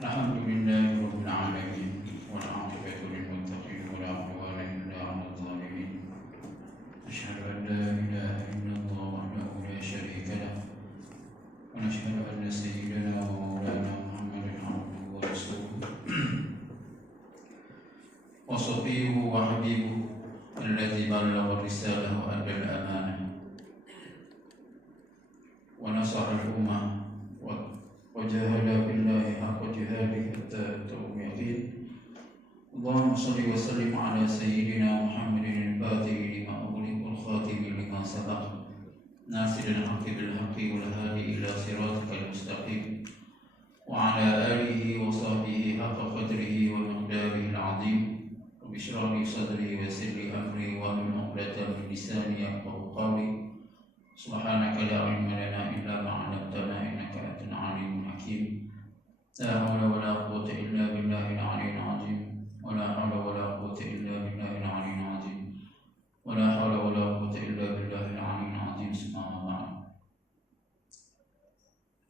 الحمد لله رب العالمين والعاقبة للمتقين ولا عدوان إلا على الظالمين أشهد أن لا إله إلا الله وحده لا شريك له ونشهد أن سيدنا ومولانا محمدا عبده ورسوله وصفيه وحبيبه الذي بلغ الرسالة وأدى الأمانة ونصح الأمة وجاهد بالله حق جهاده حتى أتاه اليقين. اللهم صل وسلم على سيدنا محمد الفاتح لما أغلق والخاتم لما سبق ناصر الحق بالحق والهادي إلى صراطك المستقيم وعلى آله وصحبه حق قدره ومقداره العظيم. رب اشرح لي صدري ويسر لي أمري واحلل عقدة من لساني يفقهوا قولي. سبحانك لا علم لنا إلا ما علمتنا إنك أنت العليم الحكيم. لا حول ولا قوة إلا بالله العلي العظيم. ولا حول ولا قوة إلا بالله العلي العظيم. ولا حول ولا قوة إلا بالله العلي العظيم. سبحان الله.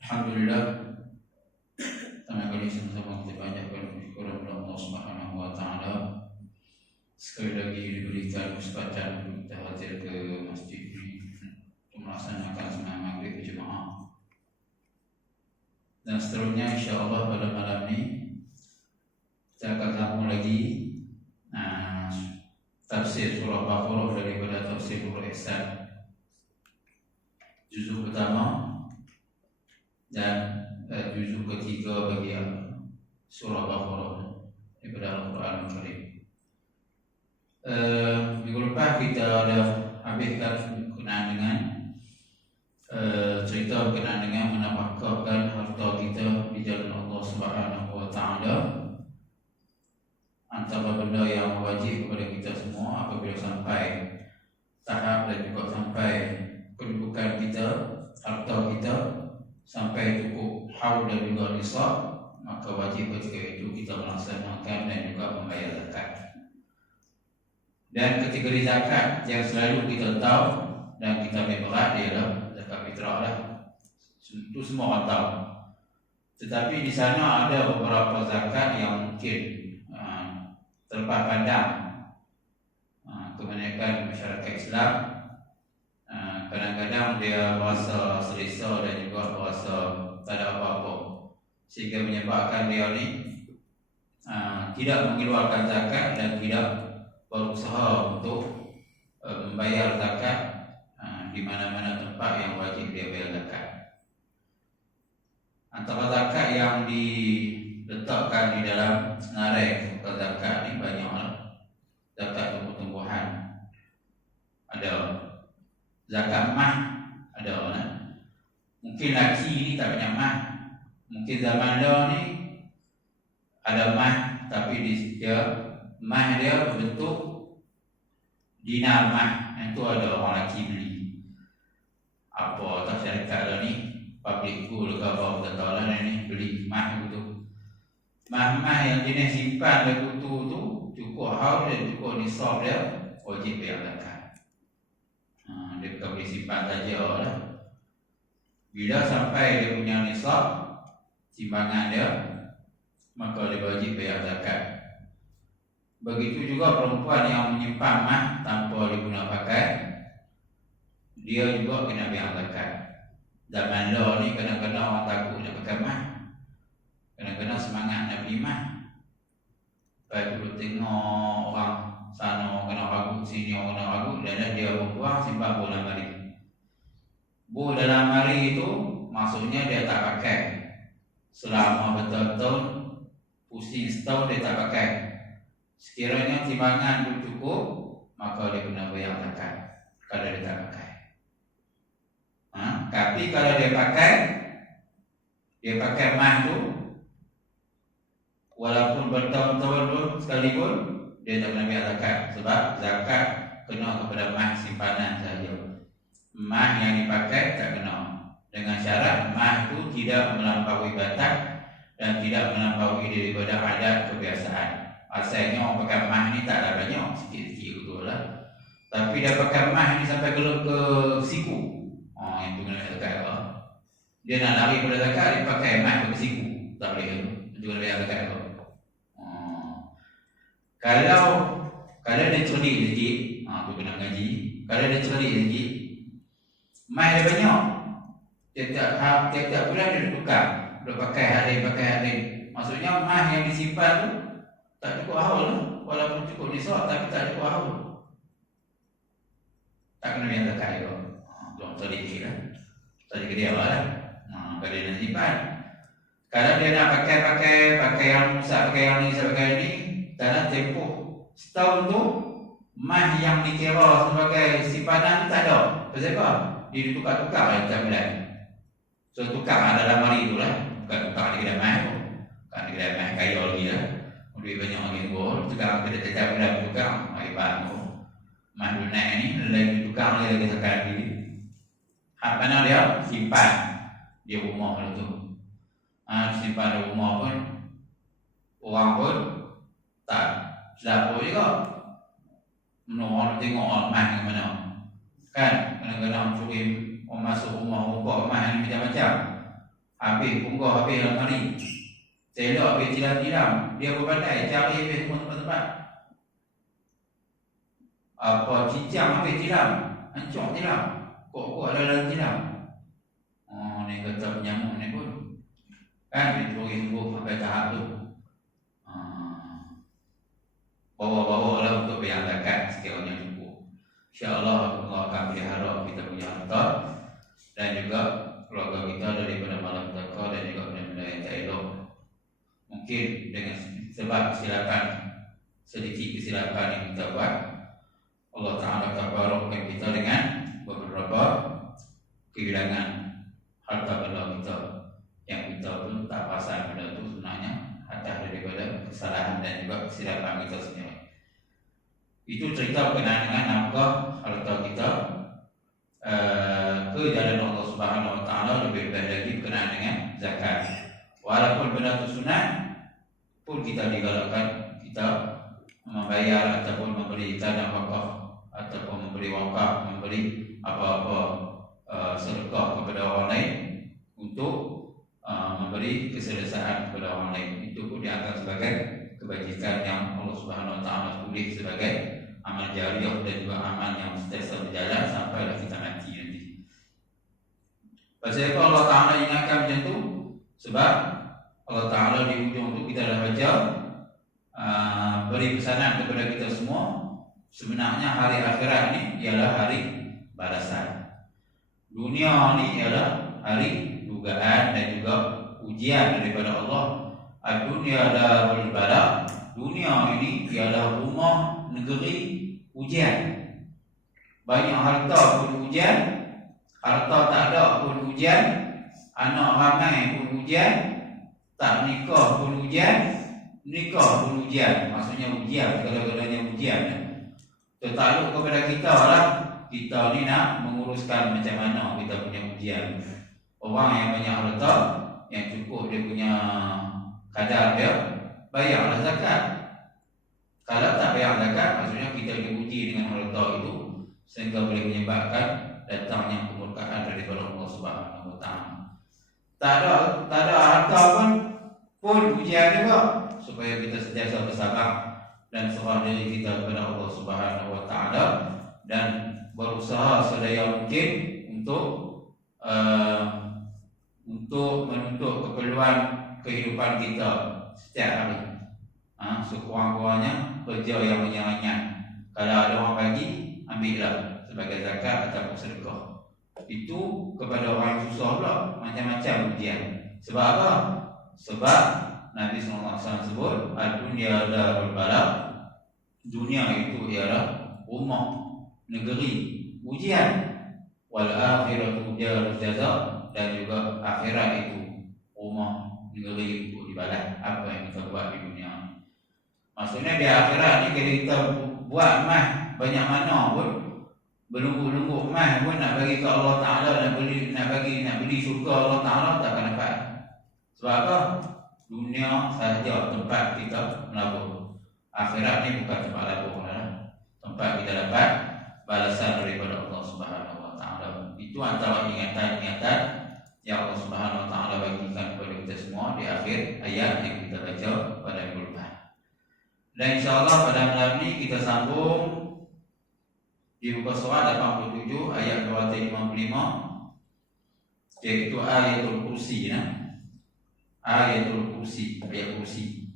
Alhamdulillah, tanah kali sama-sama kita panjatkan syukur kepada Allah Subhanahu wa taala. Sekali lagi diberikan kesempatan untuk kita hadir ke masjid ini melaksanakan sembahyang maghrib berjemaah. Dan seterusnya insya-Allah pada malam ini kita akan sambung lagi tafsir surah Baqarah daripada tafsir Al-Ihsan juzuk pertama dan juzuk ketiga bagi surah Baqarah daripada Al-Quran Al-Karim. Minggu lepas kita ada habiskan berkenaan dengan cerita berkenaan dengan menafkahkan harta kita di jalan Allah Subhanahu wa taala. Antara benda yang wajib kepada kita semua apabila sampai tahap dan juga sampai kedudukan kita, harta kita sampai cukup haul dan juga nisab, maka wajib ketika itu kita melaksanakan dan juga membayar zakat. Dan kategori zakat yang selalu kita tahu dan kita berat ialah zakat fitrah lah. Itu semua orang tahu. Tetapi di sana ada beberapa zakat yang mungkin terlepas pandang kebanyakan masyarakat Islam. Kadang-kadang dia merasa selesa dan juga merasa tak ada apa-apa, sehingga menyebabkan dia ni tidak mengeluarkan zakat dan tidak berusaha untuk membayar zakat di mana-mana tempat yang wajib dia bayar zakat. Antara zakat yang diletakkan di dalam senarai zakat ni banyaklah. Zakat tumbuh-tumbuhan, ada zakat mah, ada lah. Mungkin laki ni tak banyak mah. Mungkin zaman dah ni ada mah, tapi dia mah dia berbentuk dinar mah. Itu ada orang laki beli. Apa tak syarikat dah ni, public pool ke apa tak tahu lah ni, beli mah gitu. Mah yang jenis simpan dan kutu tu cukup haul dan cukup nisab dia, wajib bayar zakat. Dia bukan boleh simpan saja lah. Bila sampai dia punya nisab timbangan dia, maka dia wajib bayar zakat. Begitu juga perempuan yang menyimpan mah tanpa diguna pakai, dia juga kena bayar zakat. Zaman law ni kadang-kadang orang takut nak pakai mah, kadang-kadang semangat nak beli mah. Lepas tu tengok orang sana kena ragut, sini orang kena ragut, dan dia berbuang simpan bol dalam lemari. Bol dalam lemari itu maksudnya dia tak pakai selama bertahun-tahun, pusing setahun dia tak pakai. Sekiranya timbangan itu cukup, maka dia kena bayar zakat kalau dia tak pakai. Tapi kalau dia pakai mah tu, walaupun bertahun-tahun pun sekalipun, dia tak kena bayar zakat. Sebab zakat kena kepada mah simpanan saja. Mah yang dipakai tak kena. Dengan syarat mah tu tidak melampaui batas dan tidak melampaui daripada adat kebiasaan. Asalnya orang pakai mah ni tak ada banyak, sikit-sikit betul lah. Tapi dia pakai mah ni sampai ke siku. Itu kena zakat apa? Dia nak lari pada zakat, dia pakai mah ke siku. Tak boleh. Itu kena bayar zakat tu. Kalau dia cerdik sikit, tu kena ngaji. Kalau dia cerdik sikit, mai dia banyak. Tiap-tiap bulan dia tukar. Dia pakai hari. Maksudnya mah yang disimpan tu tak cukup haul lah. Walaupun cukup nisab tapi tak cukup haul. Tak kena bayar zakat tu. Tuan cerdik sikit lah. Tadi ke dia lah. Kalau dia nak simpan. Kalau dia nak pakai yang musak, pakai yang ni, pakai ni, dalam tempoh setahun tu mah yang dikira sebagai simpanan tu tak ada. Pasal apa? Dia ditukar-tukar lah setiap bulan. So tukar dalam hari tu lah. Bukan tukar di kedai mah tu. Bukan di kedai mah kaya lagi lah. Duit banyak lagi tu. Tukar kita setiap bulan tukar. Hebat tu. Mah dunia ni lagi tukar lagi sekali lagi. Hak mana dia? Simpan. Dia rumah lah tu. Simpan di rumah pun orang pun tak sedap juga. Orang tengok orang mah yang mana. Kan? Kadang-kadang curi orang masuk rumah rumput mah yang macam-macam. Habis punggah, habis lemari. Selok, habis tilam-tilam. Dia berpandai cari habis semua tempat-tempat. Apa cincang habis tilam. Hancur tilam. Kok-kok ada dalam tilam. Ni kata penyamuk ni pun. Kan dia curi sungguh sampai tahap tu. Bawa-bawa lah untuk bayar zakat sekiranya cukup. InsyaAllah Allah akan pelihara kita punya harta dan juga keluarga kita daripada malapetaka dan juga benda-benda yang tak elok. Mungkin dengan sebab sedikit kesilapan yang kita buat, Allah Ta'ala tabarukkan kita dengan beberapa kehilangan harta benda kita yang kita pun tak pasal benda itu sebenarnya atas daripada kesalahan dan juga kesilapan kita sendiri. Itu cerita berkenaan dengan nafkah harta kita ke jalan Allah Subhanahu Wa Taala, lebih lagi berkenaan dengan zakat. Walaupun benda itu sunat pun kita digalakkan kita membayar ataupun memberikan nafkah ataupun memberi wakaf, memberi apa-apa sedekah kepada orang lain untuk memberi keselesaan kepada orang lain. Itu pun dianggap sebagai kebajikan yang Allah Subhanahu Wa Taala tulis sebagai amal jariah dan juga amal yang sentiasa berjalan sampailah kita mati nanti. Pasal apa Allah Ta'ala ingatkan macam tu? Sebab Allah Ta'ala di hujung tu kita dah baca beri pesanan kepada kita semua. Sebenarnya hari akhirat ni ialah hari balasan. Dunia ni ialah hari dugaan dan juga ujian daripada Allah. Dunia darul bala. Dunia ini ialah rumah negeri ujian. Banyak harta pun ujian, harta tak ada pun ujian, anak ramai pun ujian, tak nikah pun ujian, nikah pun ujian. Maksudnya ujian, segala-galanya ujian. Tertakluk kepada kita lah. Kita ni nak menguruskan macam mana kita punya ujian. Orang yang banyak harta, yang cukup dia punya kadar dia, bayarlah zakat. Kalau tak bayar zakat, maksudnya kita diuji dengan harta itu sehingga boleh menyebabkan datangnya kemurkaan daripada Allah Subhanahu Wa Taala. Tak ada harta pun ujian juga, supaya kita sentiasa bersabar dan serah diri kita kepada Allah Subhanahu Wa Taala dan berusaha sedaya mungkin untuk menuntut keperluan kehidupan kita setiap hari. Sekurang-kurangnya kerja yang ringan-ringan. Kalau ada orang bagi, ambillah sebagai zakat ataupun sedekah. Itu kepada orang yang susah pula, macam-macam ujian. Sebab apa? Sebab Nabi SAW sebut al-dunya darul bala. Dunia itu ialah rumah negeri ujian. Wal akhiratu darul jaza. Dan juga akhirat itu rumah negeri untuk dibalas apa yang kita buat di dunia. Maksudnya di akhirat ni kalau kita buat mah banyak mana pun, berlunggu-lunggu mah pun nak bagi ke Allah Ta'ala, nak beli syurga Allah Ta'ala, tak akan dapat. Sebab apa? Dunia sahaja tempat kita melabur. Akhirat ni bukan tempat labur lah. Tempat kita dapat balasan daripada Allah Subhanahu Wa Ta'ala. Itu antara ingatan-ingatan yang Allah Subhanahu wa taala bagikan kepada kita semua di akhir ayat yang kita baca pada minggu depan. Dan insyaallah pada malam ini kita sambung di muka surat 87 ayat 255, yaitu ayatul kursi. Ayatul kursi, ayat kursi.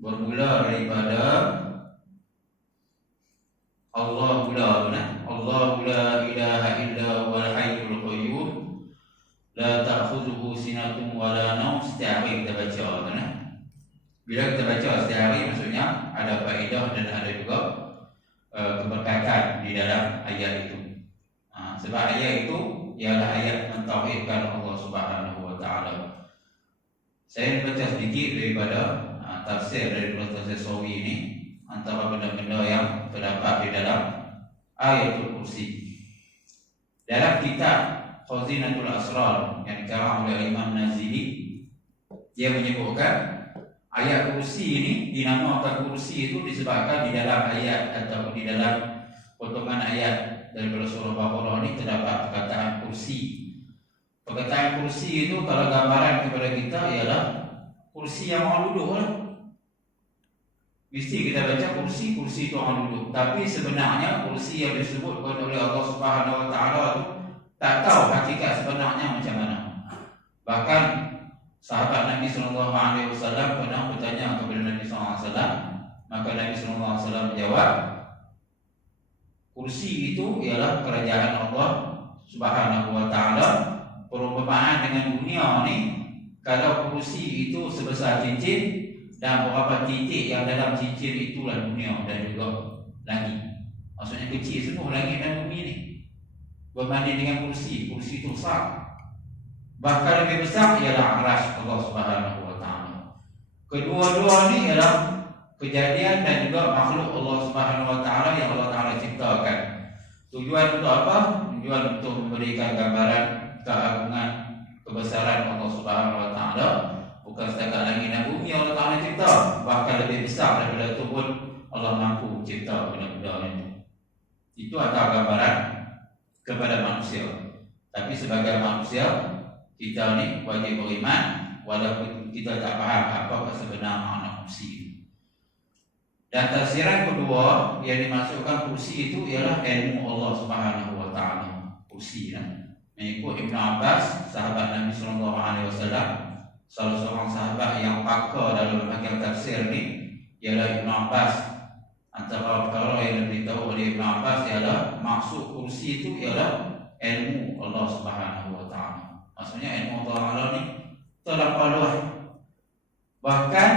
Bermula daripada Allahu la ilaha illa huwal hayyul qayyum la ta'khudhuhu sinatun wa la nawm. Setiap hari kita baca kan? Bila kita baca setiap hari, maksudnya ada faedah dan ada juga keberkatan di dalam ayat itu. Sebab ayat itu ialah ayat mentauhidkan Allah Subhanahu wa taala. Saya baca sedikit daripada tafsir dari Tafsir Sawi ini, antara benda-benda yang terdapat di dalam ayatul kursi. Dalam kitab Khazinatul Asrar yang dikarang oleh Imam Nazili, dia menyebutkan ayat kursi ini dinamakan kursi itu disebabkan di dalam ayat atau di dalam potongan ayat daripada surah Baqarah ini terdapat perkataan kursi. Perkataan kursi itu kalau gambaran kepada kita ialah kursi yang orang duduk lah. Mesti kita baca kursi itu orang duduk. Tapi sebenarnya kursi yang disebutkan oleh Allah Subhanahu wa taala itu tak tahu hakikat sebenarnya macam mana. Bahkan sahabat Nabi sallallahu alaihi wasallam pernah bertanya kepada Nabi sallallahu alaihi wasallam, maka Nabi sallallahu alaihi wasallam menjawab, kursi itu ialah kerajaan Allah Subhanahu wa taala. Perumpamaan dengan dunia ni, kalau kursi itu sebesar cincin dan beberapa titik yang dalam cincin itulah dunia dan juga langit. Maksudnya kecil semua langit dan bumi ni. Berbanding dengan kursi itu besar. Bahkan lebih besar ialah arasy Allah Subhanahu wa taala. Kedua-dua ni ialah kejadian dan juga makhluk Allah Subhanahu wa taala yang Allah taala ciptakan. Tujuan untuk apa? Tujuan untuk memberikan gambaran keagungan kebesaran Allah Subhanahu wa taala. Bukan setakat langit dan bumi Allah Ta'ala cipta, bahkan lebih besar daripada itu pun Allah mampu cipta benda-benda itu. Itu antara gambaran kepada manusia. Tapi sebagai manusia, kita ni wajib beriman walaupun kita tak faham apa sebenar makna kursi. Dan tafsiran kedua yang dimasukkan kursi itu ialah ilmu Allah Subhanahu wa taala. Kursi mengikut Ibn Abbas, sahabat Nabi sallallahu alaihi wasallam, salah seorang sahabat yang pakar dalam bahagian tafsir ni ialah Ibn Abbas. Antara perkara yang diberitahu oleh Ibn Abbas ialah maksud kursi itu ialah ilmu Allah Subhanahu wa taala. Maksudnya ilmu Allah Taala ni terlampau luas. Bahkan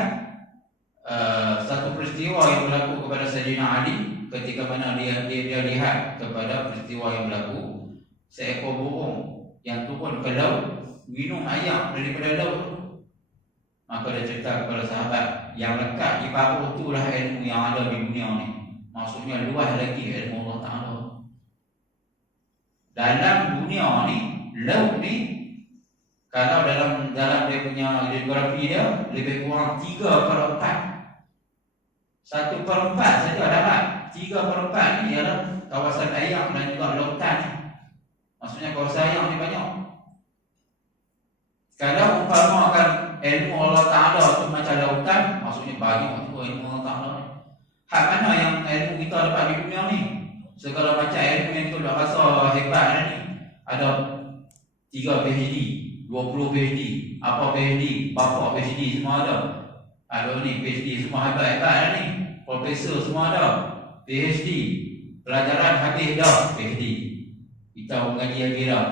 satu peristiwa yang berlaku kepada Sayyidina Ali ketika mana dia lihat kepada peristiwa yang berlaku, seekor burung yang turun ke laut minum air daripada laut. Maka dia cerita kepada sahabat, yang lekat di paruh itulah ilmu yang ada di dunia ni. Maksudnya luas lagi ilmu Allah Ta'ala. Dalam dunia ni, laut ni, kalau dalam dia punya geografi dia, lebih kurang 3/4. 1/4 saja dapat. 3/4 ni ialah kawasan air dan juga lautan. Maksudnya kawasan air ni banyak. Kalau umpamakan ilmu Allah Ta'ala itu macam lautan, maksudnya banyak juga ilmu Allah Ta'ala ni. Hak mana yang ilmu kita dapat di dunia ni? Segala macam ilmu yang kita dah rasa hebat ni, ada 3 PhD, 20 PhD, apa PhD, bapa PhD semua ada. Ada ni PhD semua hebat-hebat ni. Profesor semua ada. PhD, pelajaran habis dah PhD. Kita mengaji lagi dah.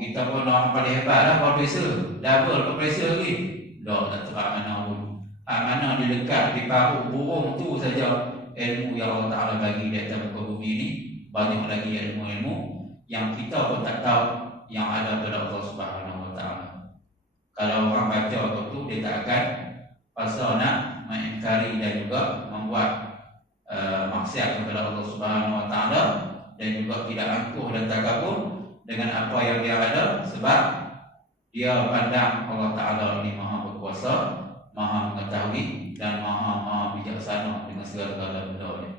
Kita pun orang paling hebat lah, profesor. Double profesor lagi. Dah tak terang mana pun. Mana dia dekat di paruh burung tu saja ilmu yang Allah Ta'ala bagi di atas muka bumi ni. Banyak lagi ilmu-ilmu yang kita pun tak tahu yang ada pada Allah Subhanahu wa taala. Kalau orang baca tu dia tak akan pasal nak mengingkari dan juga membuat maksiat kepada Allah Subhanahu wa taala, dan juga tidak angkuh dan takabur dengan apa yang dia ada, sebab dia pandang Allah Ta'ala ini maha berkuasa, maha mengetahui dan maha bijaksana dengan segala-gala benda ni.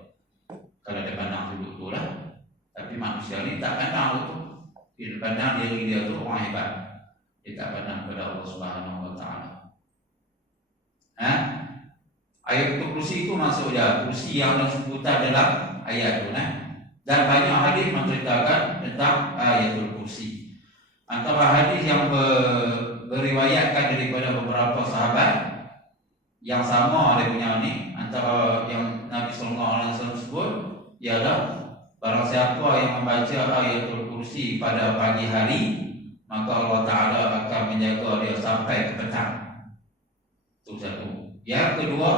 Kalau dia pandang dulu tu lah. Tapi manusia ni tak pandang tu. Dia pandang diri dia tu orang hebat. Dia tak pandang kepada Allah Subhanahu Wa Taala. Ayatul kursi itu masuk dia kursi yang disebutkan dalam ayat tu. Dan banyak hadis menceritakan tentang ayatul kursi. Antara hadis yang beriwayatkan daripada beberapa sahabat yang sama ada punya ni, antara yang Nabi SAW sebut ialah barang siapa yang membaca ayatul kursi pada pagi hari, maka Allah Ta'ala akan menjaga dia sampai ke petang. Itu satu. Yang kedua,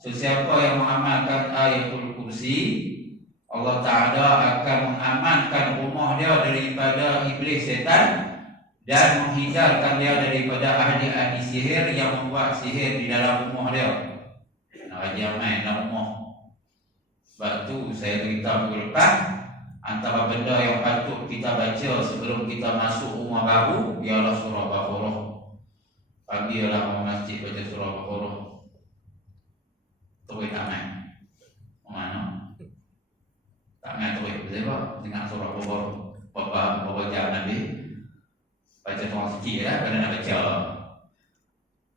sesiapa yang mengamalkan ayatul kursi, Allah Ta'ala akan mengamankan rumah dia daripada iblis setan dan menghindarkan dia daripada ahli-ahli sihir yang membuat sihir di dalam rumah dia. Raja main dalam rumah. Sebab tu saya beritahu minggu lepas, antara benda yang patut kita baca sebelum kita masuk rumah baru ialah surah Baqarah. Pagilah orang masjid baca surah Baqarah. Terus tak main. Mana? Tak main terus. Sebab dengan surah Baqarah berapa jam Nabi baca orang sikit lah, kena nak baca.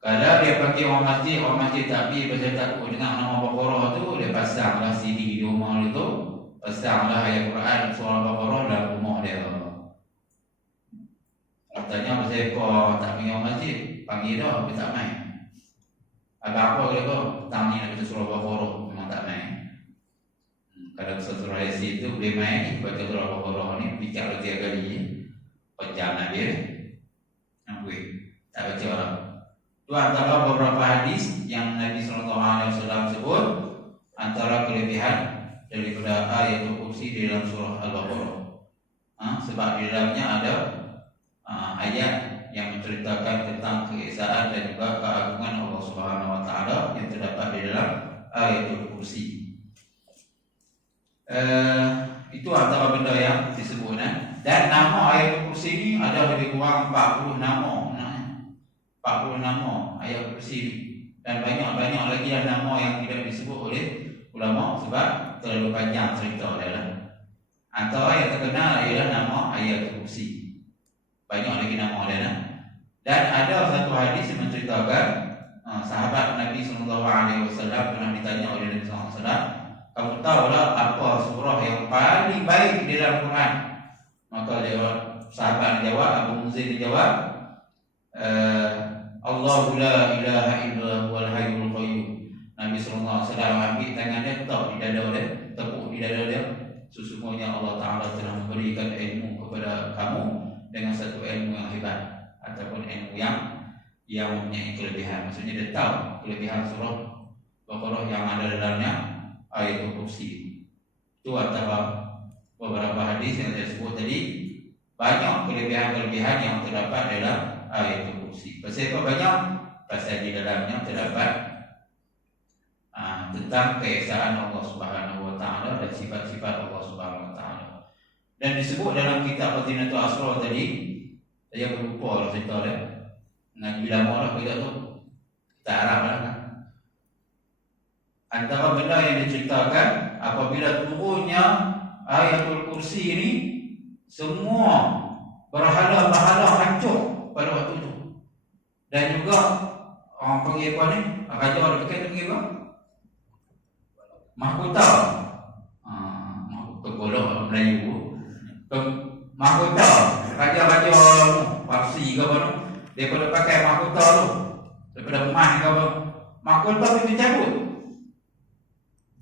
Kalau dia pergi orang masjid tak pergi baca takut dengan nama Baqarah tu, dia pasanglah CD di rumah dia tu, pasanglah ayat Quran surah Baqarah dalam rumah dia. Katanya berapa tak pergi orang masjid, panggil dah, dia tak main. Abang apa dia tu, petang ni nak baca surah Baqarah, memang tak main. Kalau surah Yasin tu boleh main, baca surah Baqarah ni, fikir 3 kali, pejam nak dia. Tak baca orang. Itu antara beberapa hadis yang Nabi SAW sebut antara kelebihan daripada ayatul kursi di dalam surah Al-Baqarah. Sebab di dalamnya ada ayat yang menceritakan tentang keesaan dan juga keagungan Allah Subhanahu Wa Taala yang terdapat di dalam ayatul kursi. Itu antara benda yang disebut. Dan nama ayatul kursi ini ada lebih kurang 40 nama. 40 nama ayat kursi ini. Dan banyak-banyak lagi nama yang tidak disebut oleh ulama sebab terlalu panjang cerita dia lah. Antara yang terkenal ialah nama ayat kursi. Banyak lagi nama dia. Dan ada satu hadis yang menceritakan sahabat Nabi SAW pernah ditanya oleh Nabi SAW, kamu tahulah apa surah yang paling baik di dalam Quran? Maka sahabat dijawab, Abu Munzir dijawab, Allahu la ilaha illa huwal hayyul qayyum. Nabi sallallahu alaihi wasallam ambil tangannya, letak di dada dia, tepuk di dada dia. Sesungguhnya Allah Taala telah memberikan ilmu kepada kamu dengan satu ilmu yang hebat ataupun ilmu yang mempunyai kelebihan. Maksudnya dia tahu kelebihan surah Baqarah yang ada dalamnya ayatul kursi. Itu antara beberapa hadis yang saya sebut tadi. Banyak kelebihan-kelebihan yang terdapat dalam ayatul kursi. Pasal apa banyak? Pasal di dalamnya terdapat tentang keesaan Allah Subhanahu Wa Taala dan sifat-sifat Allah Subhanahu Wa Taala. Dan disebut dalam kitab Fadinatul Asrar tadi, saya berlupa cerita dia. Ngaji lama lah kita tu. Tak harap lah kan. Antara benda yang diceritakan apabila turunnya ayatul kursi ini, semua berhala-berhala hancur pada waktu itu. Dan juga orang panggil apa ni? Raja ada dekat panggil apa? Mahkota. Kegolok Melayu. Mahkota. Raja-raja Parsi ke apa tu? Daripada pakai mahkota tu, daripada emas ke apa, mahkota itu dicabut.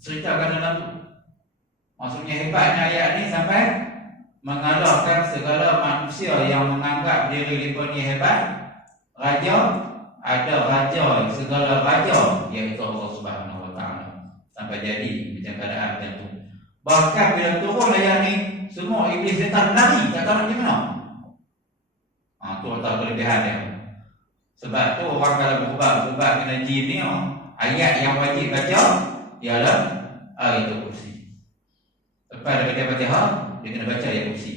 Ceritakan dalam tu. Maksudnya hebatnya ayat ni sampai mengalahkan segala manusia yang menganggap diri mereka ni hebat. Raja, ada raja, segala raja, iaitu Allah Subhanahu Wa Taala. Sampai jadi macam keadaan macam tu. Bahkan bila turun ayat ni, semua iblis setan lari, tak tahu macam mana. Tu antara kelebihan dia. Sebab tu orang kalau berubat kena jin ni, ayat yang wajib baca ialah ayatul kursi. Lepas dia baca Fatihah, dia kena baca ayat kursi.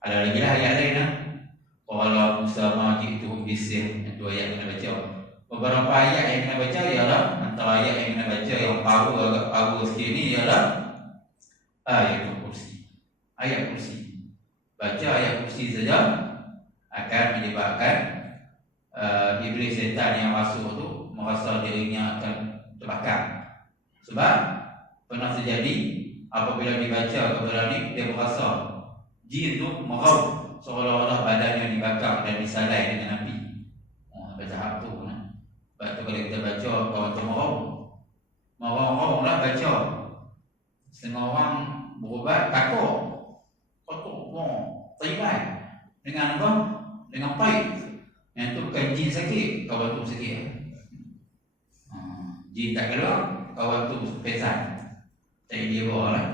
Ada lagi lah ayat lain lah. Qala Musa ma ji'tuhum bisir, itu ayat kena baca. Beberapa ayat yang kena baca ialah, antara ayat yang kena baca yang agak power sikit ni ialah ayatul kursi. Ayat kursi. Baca ayat kursi saja akan menyebabkan iblis setan yang masuk tu merasa dirinya akan terbakar. Sebab pernah terjadi apabila dibaca kepada ni, dia merasa jin tu meraup seolah-olah badannya dibakar dan disalai dengan api. Ada tahap tu kan. Sebab tu kalau kita baca kawan tu merau lah baca. Setengah orang berubat katuk, terlibat dengan apa? Dengan paip. Yang tu bukan jin sakit, kawan tu sakit. Jin tak keluar, kawan tu pesan. Tak dia lah.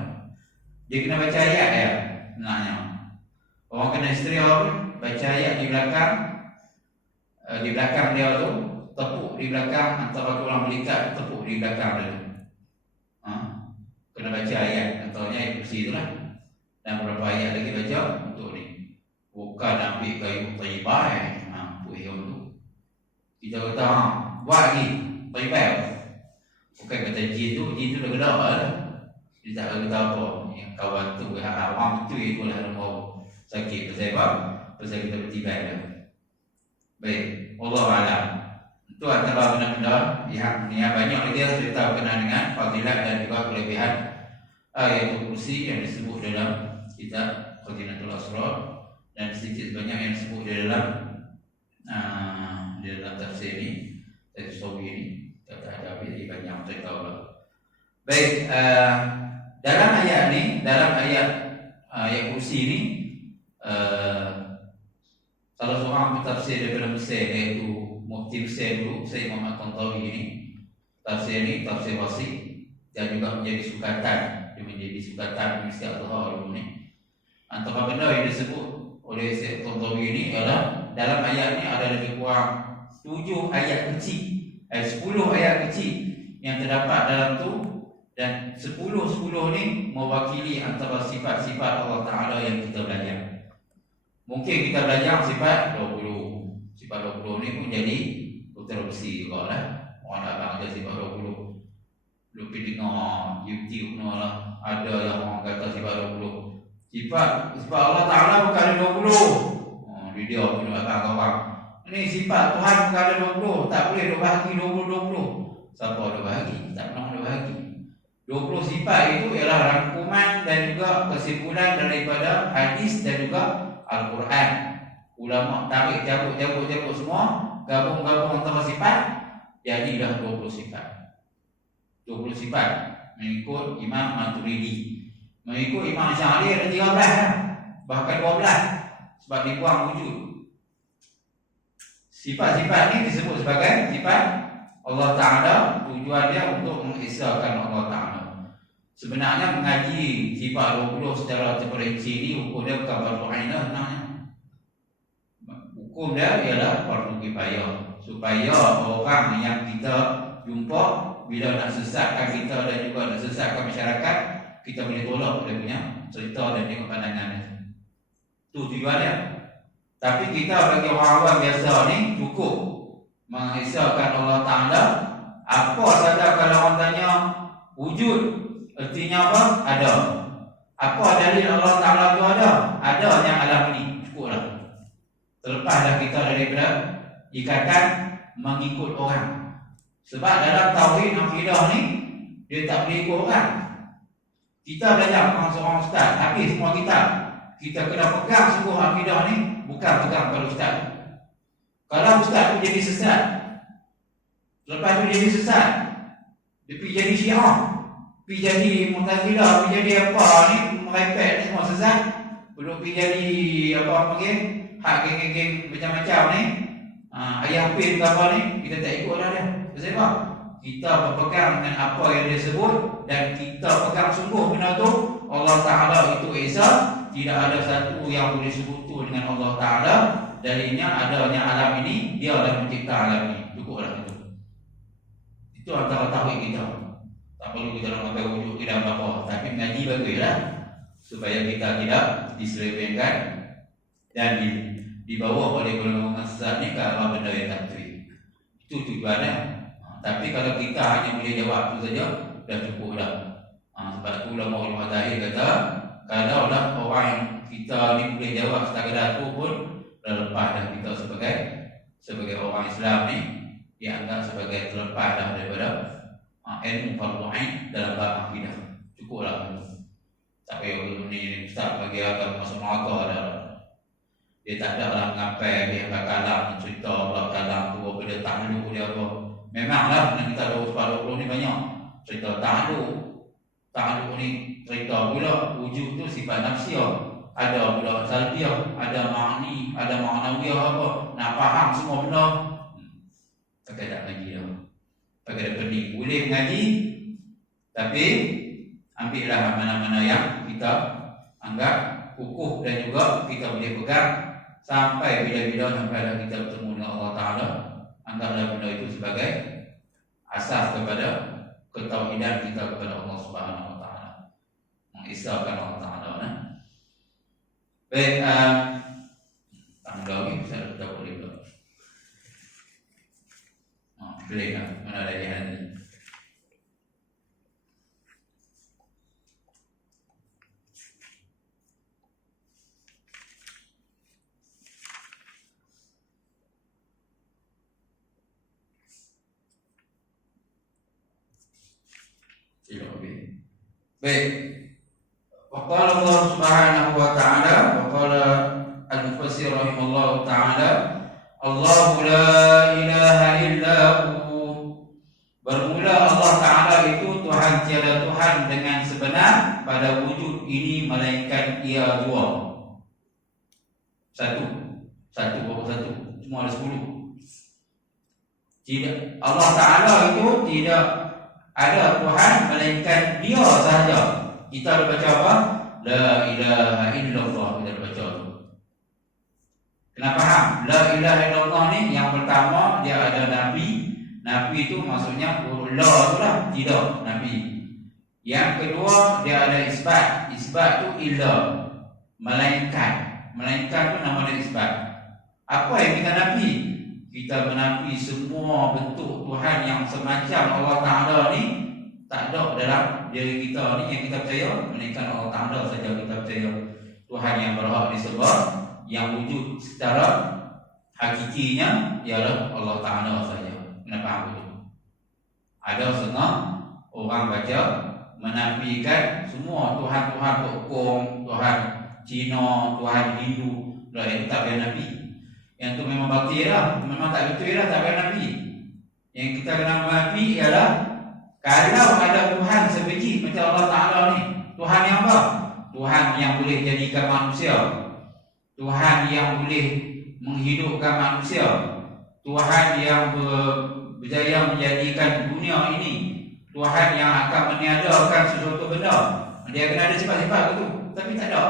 Dia kena baca ayat ya, senangnya. Orang kena isteri pun baca ayat di belakang dia tu, tepuk di belakang antara tulang belikat, tepuk di belakang dia tu. Kena baca ayat, antaranya ayat kursi tu lah. Dan beberapa ayat lagi baca untuk ni. Bukan ambil kayu taibai, puihum tu. Kita kata, buat lagi, taibai. Bukan kata jin tu dah gedak lah. Dia tak kata apa. Yang kawan tu, awam tu itu lah mau sakit. Pasal kita bertibai dah. Baik, Allah Alam. Itu antara benda-benda yang banyak lagi cerita berkenaan dengan fadilat dan juga kelebihan ayat kursi yang disebut dalam kitab Khazinatul Asrar, dan sedikit banyak yang disebut di dalam tafsir ni, tafsir Sawi ni. Tak ada lebih banyak cerita lah. Baik, dalam ayat ni, dalam ayat kursi ni, salah seorang pentafsir daripada Mesir, iaitu Mufti Mesir dulu, Syed Muhammad Tantawi ni, tafsir ni, tafsir Wasi, dan juga menjadi sukatan. Dia menjadi sukatan Mesti Al-Zahar dulu ni. Antara benda yang disebut oleh Syed Tantawi ni adalah dalam ayat ni ada lebih kurang 7 ayat kecil, 10 ayat kecil yang terdapat dalam tu, dan 10 ni mewakili antara sifat-sifat Allah Ta'ala yang kita belajar. Mungkin kita belajar sifat 20. Sifat 20 ni pun jadi kontroversi juga lah. Orang nak belajar sifat 20. Lu pergi dengar YouTube ni lah, ada yang orang kata sifat 20. Sifat Allah Ta'ala bukan ada 20. Dia pun nak kawan. Ini sifat Tuhan bukan ada 20. Tak boleh dia bahagi 20-20. Siapa dia bahagi? Tak pernah dia bahagi. 20 sifat itu ialah rangkuman dan juga kesimpulan daripada hadis dan juga Al-Quran. Ulama tarik cabut semua, gabung antara sifat, jadilah 20 sifat. 20 sifat mengikut Imam Maturidi. Mengikut Imam Syari ada 13 lah. Bahkan 12. Sebab dibuang wujud. Sifat-sifat ni disebut sebagai sifat Allah Ta'ala. Tujuan dia untuk mengisahkan Allah Ta'ala. Sebenarnya mengaji sifat 20 secara terperinci ni, hukum dia bukan fardu ain lah sebenarnya. Hukum dia ialah fardu kifayah, supaya orang yang kita jumpa bila nak sesatkan kita dan juga nak sesatkan masyarakat, kita boleh tolak dia punya cerita dan tengok pandangan dia. Itu tujuan dia. Tapi kita bagi orang awam biasa ni cukup mengisahkan Allah Ta'ala. Apa saja kalau orang tanya wujud, artinya apa? Ada. Apa dalil Allah Ta'ala tu ada? Ada yang alam ni. Cukuplah. Terlepaslah kita daripada ikatan mengikut orang. Sebab dalam tauhid akidah ni, dia tak boleh ikut orang. Kita belajar dengan seorang ustaz, habis semua kitab. Kita kena pegang sungguh akidah ni, bukan pegang pada ustaz. Kalau ustaz tu jadi sesat, lepas tu jadi sesat, dia pergi jadi Syiah, pergi jadi Mu'tazilah, pergi jadi apa ni, merepek ni semua sesat. Belum pergi jadi apa panggil, hak geng-geng macam-macam ni, ayah pin ke apa ni, kita tak ikut dah dia. Sebab kita berpegang dengan apa yang dia sebut, dan kita pegang sungguh benda tu. Allah Ta'ala itu Esa, tidak ada satu yang boleh sekutu dengan Allah Ta'ala. Darinya adanya alam ini, dia adalah mencipta alam ini. Cukuplah itu. Itu antara tauhid kita. Tak perlu kita nak pakai wujud tidak apa-apa, tapi mengaji baguslah, supaya kita tidak diselewengkan dan dibawa oleh golongan sesat ni ke arah benda yang tak betul. Itu tujuannya. Tapi kalau kita hanya boleh jawab itu saja, dah cukup dah. Sebab tu ulama-ulama zahir kata Kalaulah orang yang kita ni boleh jawab setakat tu pun dah lepas dah kita sebagai orang Islam ni dianggap sebagai terlepas dah daripada ilmu fardu ain dalam bab akidah. Cukuplah. Tak payah ni ustaz bagi agama masuk neraka dah. Dia tak ada lah mengapai dia kalam cerita pula kalam tu apa dia takluk dia apa. Memanglah dalam kita 20 ni banyak cerita takluk ni cerita pula wujud tu sifat nafsiyah. Ada pula salbiyah, ada makni, ada maknawiyah apa. Nak faham semua benda pakai tak lagi dah. Pakai dah pening. Boleh mengaji tapi ambillah mana-mana yang kita anggap kukuh dan juga kita boleh pegang sampai bila-bila sampai kita bertemu dengan Allah Ta'ala. Anggaplah benda itu sebagai asas kepada ketauhidan kita kepada Allah Subhanahu Wa Ta'ala, mengisahkan Allah Ta'ala. Baik, tanggal lagi bisa kita boleh pula. Boleh tak? Mana ada yang ni? Baik. Waqala Allah Subhanahu wa ta'ala wa qala al-mufassir rahimahullah ta'ala Allahu la ilaha illa hu. Bermula Allah Ta'ala itu Tuhan tiada Tuhan dengan sebenar pada wujud ini melainkan ia dua. Satu berapa satu? Semua ada 10. Tidak, Allah Ta'ala itu tidak ada Tuhan melainkan dia sahaja. Kita ada baca apa? La ilaha illallah. Kita ada baca tu. Kenapa faham? La ilaha illallah ni yang pertama dia ada Nabi. Nabi itu maksudnya Allah tu lah. Tidak Nabi. Yang kedua dia ada isbat. Isbat tu ilah, melainkan. Melainkan tu nama dia isbat. Apa yang kita nafi? Kita menafi semua bentuk Tuhan yang semacam Allah Ta'ala ni tak ada dalam diri kita ni yang kita percaya, melainkan Allah Ta'ala saja kita percaya. Tuhan yang berhak disembah, yang wujud secara hakikinya ialah Allah Ta'ala saja. Kenapa begitu? Ada setengah orang baca menafikan semua Tuhan-Tuhan Tokong, Tuhan Cina, Tuhan Hindu, yang tak ada Nabi. Yang tu memang batil lah, memang tak betul lah, tak ada Nabi. Yang kita kena mengapi ialah kalau ada Tuhan sebiji macam Allah Ta'ala ni, Tuhan yang apa? Tuhan yang boleh jadikan manusia, Tuhan yang boleh menghidupkan manusia, Tuhan yang berjaya menjadikan dunia ini, Tuhan yang akan meniadakan sesuatu benda. Dia kena ada sifat-sifat itu, tapi tak ada.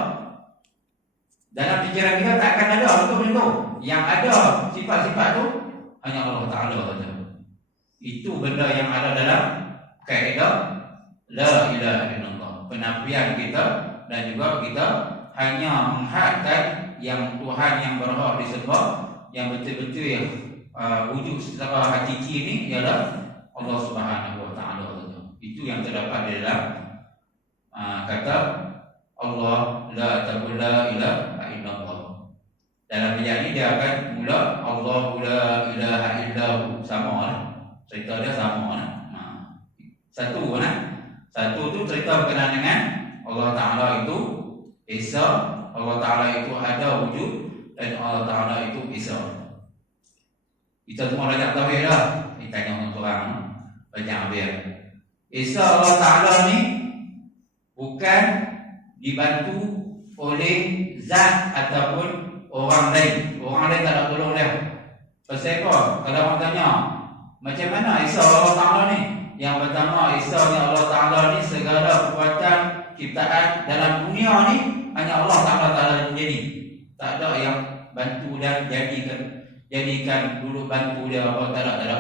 Dalam fikiran kita tak akan ada betul-betul. Yang ada sifat-sifat itu hanya Allah Ta'ala saja. Itu benda yang ada dalam kaedah La ilaha illallah. Penafian kita dan juga kita hanya menghadap yang Tuhan yang berhak disembah, yang betul-betul yang wujud secara hakiki ini ialah Allah Subhanahu Wa Ta'ala saja. Itu yang terdapat di dalam kata Allah la ilaha illallah. Dalam ayat ini dia akan mula Allahu la ilaha illahu, sama lah. Cerita dia sama lah. Satu kan? Satu tu cerita berkenaan dengan Allah Ta'ala itu Esa, Allah Ta'ala itu ada wujud dan Allah Ta'ala itu Esa. Kita semua dah tahu lah. Kita tanya orang banyak biar. Esa Allah Ta'ala ni bukan dibantu oleh zat ataupun orang lain. Orang lain tak nak tolong dia. Pasal apa? Kalau orang tanya macam mana Esa Allah Ta'ala ni? Yang pertama, Esa ni Allah Ta'ala ni segala kekuatan ciptaan dalam dunia ni hanya Allah Ta'ala jadi. Tak ada yang bantu dan jadikan dulu bantu dia apa, tak ada.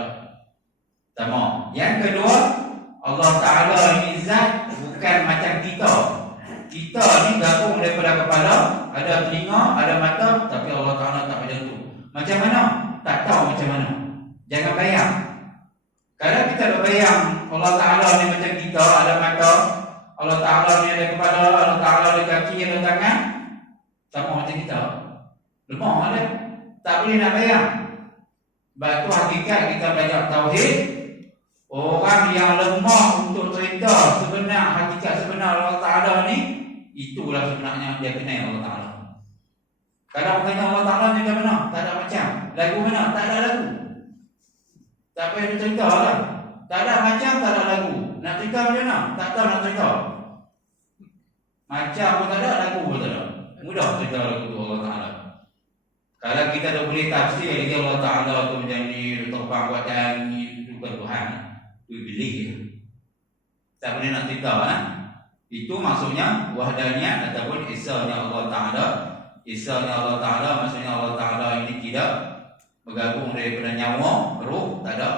Sama. Yang kedua, Allah Ta'ala ni zat bukan macam kita. Kita ni gabung daripada kepala, ada telinga, ada mata, tapi Allah Ta'ala tak macam tu. Macam mana? Tak tahu macam mana. Jangan bayang. Kalau kita berbayang Allah Ta'ala ni macam kita, ada mata, Allah Ta'ala ni ada kepala, Allah Ta'ala ada kaki, ada tangan. Sama macam kita. Lemah ada. Tak boleh nak bayang. Sebab tu hakikat kita belajar tauhid. Orang yang lemah untuk cerita sebenar, hakikat sebenar Allah Ta'ala ni, itulah sebenarnya dia kenal Allah Ta'ala. Kalau tanya Allah Ta'ala ni macam mana? Tak ada macam. Lagu mana? Tak ada lagu. Tak payah dia cerita lah. Tak ada macam, tak ada lagu. Nak cerita macam mana? Tak tahu nak cerita. Macam pun tak ada, lagu pun tak ada. Mudah cerita lagu tu Allah Ta'ala. Kalau kita dah boleh tafsir lagi Allah Ta'ala tu macam ni, dia terbang buat ni, itu bukan Tuhan. Itu Iblis. Tak boleh nak cerita kan? Itu maksudnya wahdaniyat ataupun isanya Allah Ta'ala. Isanya Allah Ta'ala maksudnya Allah Ta'ala ini tidak bergabung daripada nyawa, ruh, tak ada.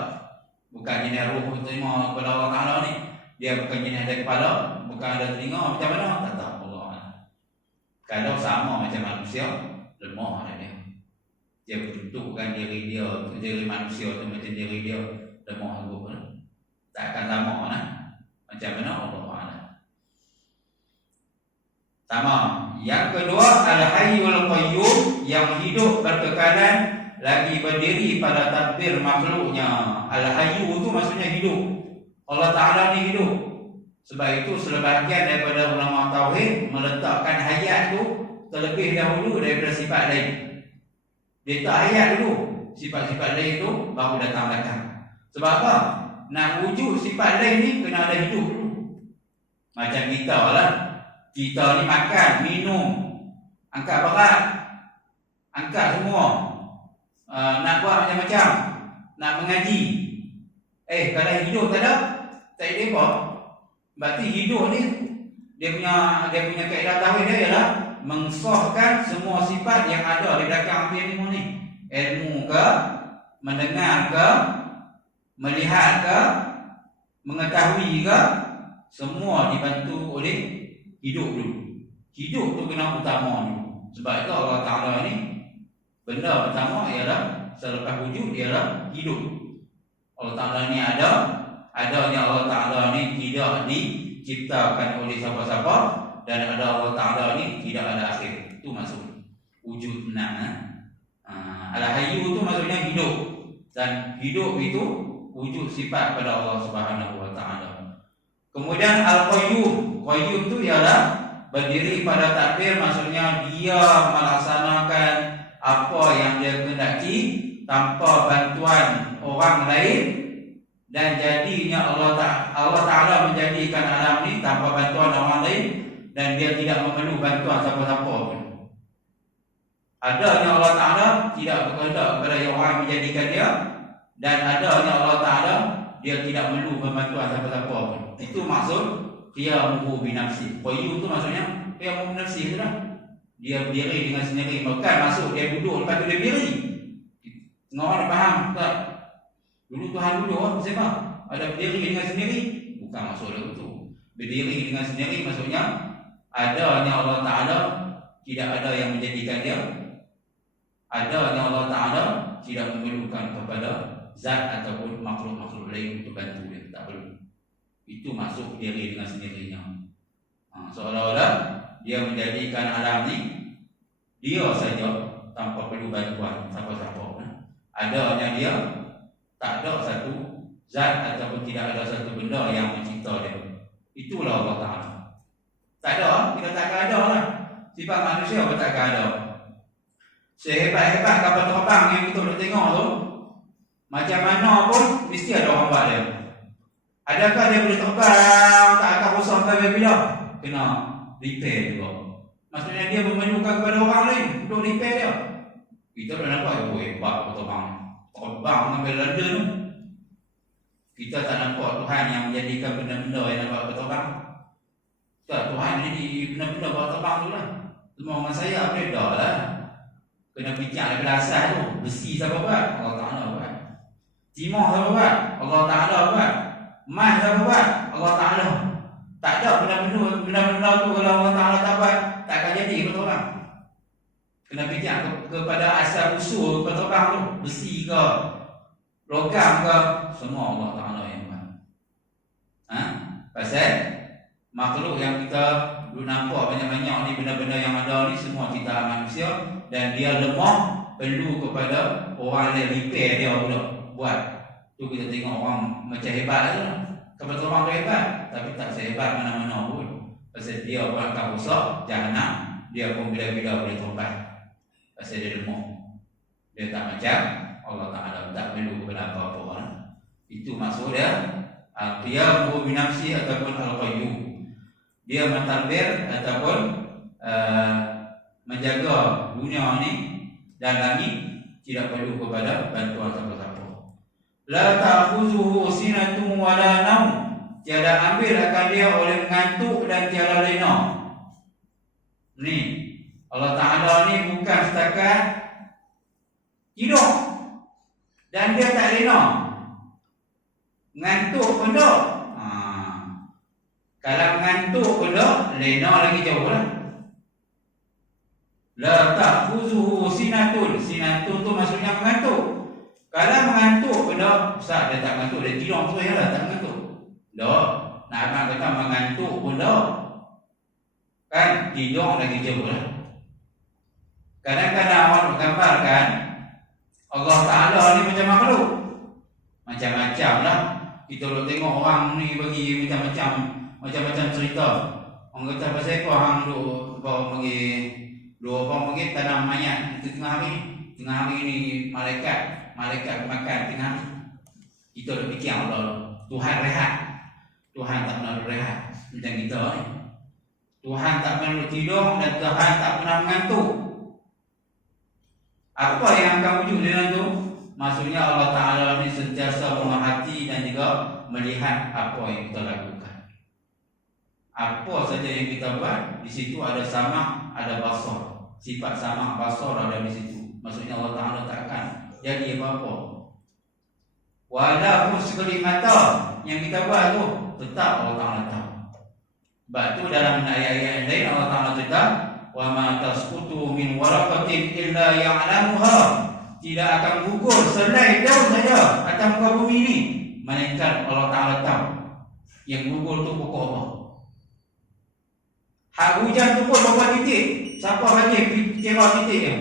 Bukan jenis ruh terima kepada Allah Ta'ala ni. Dia bukan jenis ada kepala, bukan ada telinga, macam mana? Tak tahu Allah. Kalau sama macam manusia, lemah dia. Dia bentukkan diri dia, diri manusia tu macam diri dia, lemah juga. Tak akan sama lah. Macam mana Allah Ta'ala. Sama. Yang kedua, Al-Hayyul Qayyum, yang hidup berkekalan, lagi berdiri pada tadbir makhluknya. Al-Hayyu itu maksudnya hidup. Allah Ta'ala ni hidup. Sebab itu sebahagian daripada ulama tauhid meletakkan hayat tu terlebih dahulu daripada sifat lain. Dia tak hayat dulu, sifat-sifat lain tu baru datang belakang. Sebab apa? Nak wujud sifat lain ni kena ada hidup dulu. Macam kita lah. Kita ni makan, minum, angkat berat, angkat semua. Nak buat macam-macam, nak mengaji. Kalau hidup tak ada, tak ada apa. Berarti hidup ni dia punya kaedah tauhid dia ialah mensahkan semua sifat yang ada di belakang apa ilmu ni. Ilmu ke, mendengar ke, melihat ke, mengetahui ke, semua dibantu oleh hidup dulu. Hidup tu kena utama dulu. Sebab itu Allah Ta'ala ni benda pertama ialah selepas wujud ialah hidup. Allah Ta'ala ni adanya Allah Ta'ala ni tidak diciptakan oleh siapa-siapa, dan ada Allah Ta'ala ni tidak ada akhir. Itu maksud wujud benar. Al-Hayyu itu maksudnya hidup, dan hidup itu wujud sifat pada Allah Subhanahu Wa Ta'ala. Kemudian Al-Qayyum. Qayyum itu ialah berdiri pada takdir, maksudnya dia melaksanakan apa yang dia kehendaki tanpa bantuan orang lain, dan jadinya Allah Ta'ala menjadikan alam ni tanpa bantuan orang lain, dan dia tidak memerlukan bantuan siapa-siapa pun. Adanya Allah Ta'ala tidak berkehendak kepada yang orang menjadikan dia, dan adanya Allah Ta'ala dia tidak perlu bantuan siapa-siapa pun. Itu maksud qiyamuhu binafsi. Qayyum itu maksudnya qiyamuhu binafsi itu lah. Dia berdiri dengan sendiri. Bukan maksud dia duduk lepas tu dia berdiri. Tengah orang faham tak? Dulu Tuhan duduk siapa? Ada berdiri dengan sendiri? Bukan maksud itu. Berdiri dengan sendiri maksudnya adanya Allah Ta'ala tidak ada yang menjadikan dia. Adanya Allah Ta'ala tidak memerlukan kepada zat ataupun makhluk-makhluk lain untuk bantu dia. Tak perlu. Itu masuk diri dengan sendirinya. Seolah-olah dia menjadikan alam ni dia saja tanpa perlu bantuan siapa-siapa. Adanya dia, tak ada satu zat ataupun tidak ada satu benda yang mencipta dia. Itulah Allah Ta'ala. Tak ada, kita takkan ada lah. Sifat manusia pun takkan ada. Sehebat-hebat kapal terbang yang kita boleh tengok tu, macam mana pun mesti ada orang buat dia. Adakah dia boleh terbang, tak akan rosak sampai bila? Kena repair juga. Maksudnya dia memerlukan kepada orang lain untuk repair dia. Kita dah nampak hebat kapal terbang. Terbang sampai London tu. Kita tak nampak Tuhan yang menjadikan benda-benda yang nampak kapal terbang. Tak, Tuhan jadi benda-benda kapal terbang tu lah. Semua orang saya boleh dah lah. Kena pijak daripada asal tu. Besi siapa buat? Allah Ta'ala buat. Timah siapa buat? Allah Ta'ala buat. Emas siapa buat? Allah Ta'ala. Tak ada benda-benda tu kalau Allah Ta'ala tak buat, tak akan jadi kepada orang. Kena pijak kepada asal usul kepada orang tu. Besi ke, logam ke, semua Allah Ta'ala yang buat. Pasal makhluk yang kita dulu nampak banyak-banyak ni, benda-benda yang ada ni semua ciptaan manusia, dan dia lemah, perlu kepada orang yang repair dia pula buat. Tu kita tengok orang macam hebat tu lah. Kebetulan orang tu hebat, tapi tak sehebat mana-mana pun. Pasal dia pun akan rosak jahanam, dia pun bila-bila boleh tombat. Pasal dia lemah. Dia tak macam Allah Ta'ala, tak perlu kepada apa-apa lah. Itu maksud dia Al-Qiyamu binafsi ataupun Al-Qayyum. Dia mentadbir ataupun menjaga dunia ni dan langit, tidak perlu kepada bantuan siapa-siapa. La ta'khuzuhu sinatun wa la naum. Tiada ambil akan dia oleh mengantuk dan tiada lena. Ni Allah Ta'ala ni bukan setakat tidur dan dia tak lena. Ngantuk pun tak. Kalau ngantuk pun tak, lena lagi jauh lah. La ta'khuzuhu sinatun. Sinatun tu maksudnya mengantuk. Kalau mengantuk pun tak, Ustaz dia tak mengantuk, dia tidur tu lah, tak mengantuk. Tak. Nak abang kata mengantuk pun tak. Kan tidur lagi jauh lah. Kadang-kadang awak gambarkan Allah Ta'ala ni macam makhluk. Macam-macam lah. Kita boleh tengok orang ni bagi macam-macam cerita. Orang kata pasal apa hang duk orang pergi tanam mayat itu tengah hari ni malaikat makan tengah hari. Kita dah fikir Allah Tuhan rehat. Tuhan tak pernah rehat macam kita ni. Tuhan tak pernah tidur dan Tuhan tak pernah mengantuk. Apa yang akan wujud dengan tu? Maksudnya Allah Ta'ala ni sentiasa memerhati dan juga melihat apa yang kita lakukan. Apa saja yang kita buat, di situ ada sama, ada basar. Sifat sama, basar ada di situ. Maksudnya Allah Ta'ala takkan jadi apa-apa. Walaupun sekelip mata yang kita buat tu, tetap Allah Ta'ala tahu. Sebab tu dalam ayat-ayat yang lain Allah Ta'ala tetap, wa ma tasqutu min waraqatin illa ya'lamuha. Tidak akan gugur selai daun saja atas muka bumi ini, melainkan Allah Ta'ala tahu yang gugur tu pokok apa. Hak hujan tu pun berapa titik, siapa bagi kira titik dia?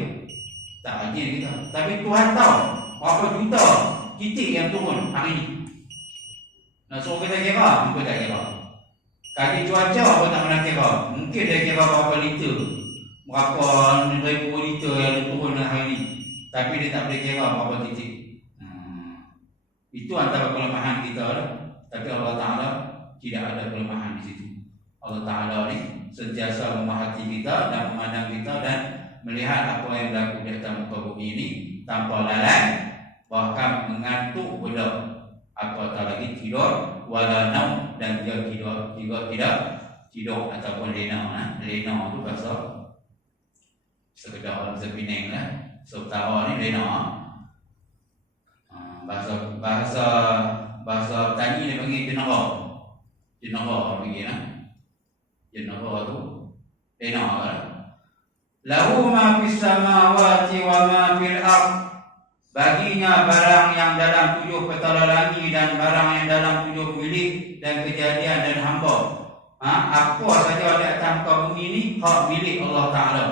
Tak bagi kita. Tapi Tuhan tahu berapa juta titik yang turun hari ini. Nak suruh kita kira, mungkin tak kira. Kaki cuaca pun tak pernah kira. Mungkin dia kira berapa liter, berapa ribu liter yang turun hari ini. Tapi dia tak boleh kira berapa titik. Itu antara kelemahan kita lah. Tapi Allah Ta'ala tidak ada kelemahan di situ. Allah Ta'ala ni sentiasa memerhati kita dan memandang kita dan melihat apa yang berlaku di atas muka bumi ini tanpa lalai, bahkan mengantuk pula. Apatah lagi tidur, wala naum, dan dia tidur juga tidak tidur ataupun lena. Lena tu bahasa sekedar orang Penang lah. Seutara ni lena. Bahasa tani dia panggil jenera. Jenera panggil lah. Jenera tu lena lah. Lahu ma fis samawati wa ma fil ardh. Baginya barang yang dalam 7 petala langit dan barang yang dalam 7 milik dan kejadian dan hamba. Apa saja di atas muka bumi ini hak milik Allah Ta'ala.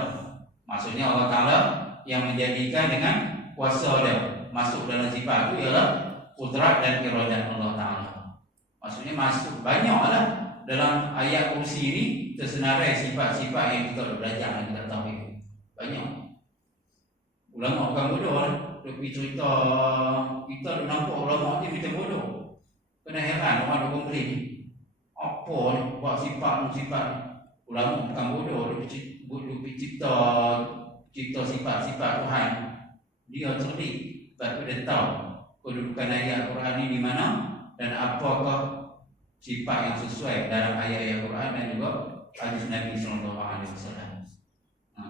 Maksudnya Allah Ta'ala yang menjadikan dengan kuasa dia. Masuk dalam sifat itu ialah kudrat dan iradat Allah Ta'ala. Maksudnya masuk banyaklah dalam ayat kursi ini tersenarai sifat-sifat yang kita belajar dan kita tahu itu. Banyak. Ulama bukan bodoh lah. Lebih cerita kita nampak ulama ni macam bodoh. Kena heran orang duk komplain ni. Apa ni buat sifat ulama bukan bodoh. Dia cipta sifat-sifat Tuhan. Dia cerdik, tapi dia tahu kedudukan ayat Quran ni di mana dan apakah sifat yang sesuai dalam ayat-ayat Quran dan juga hadis Nabi SAW.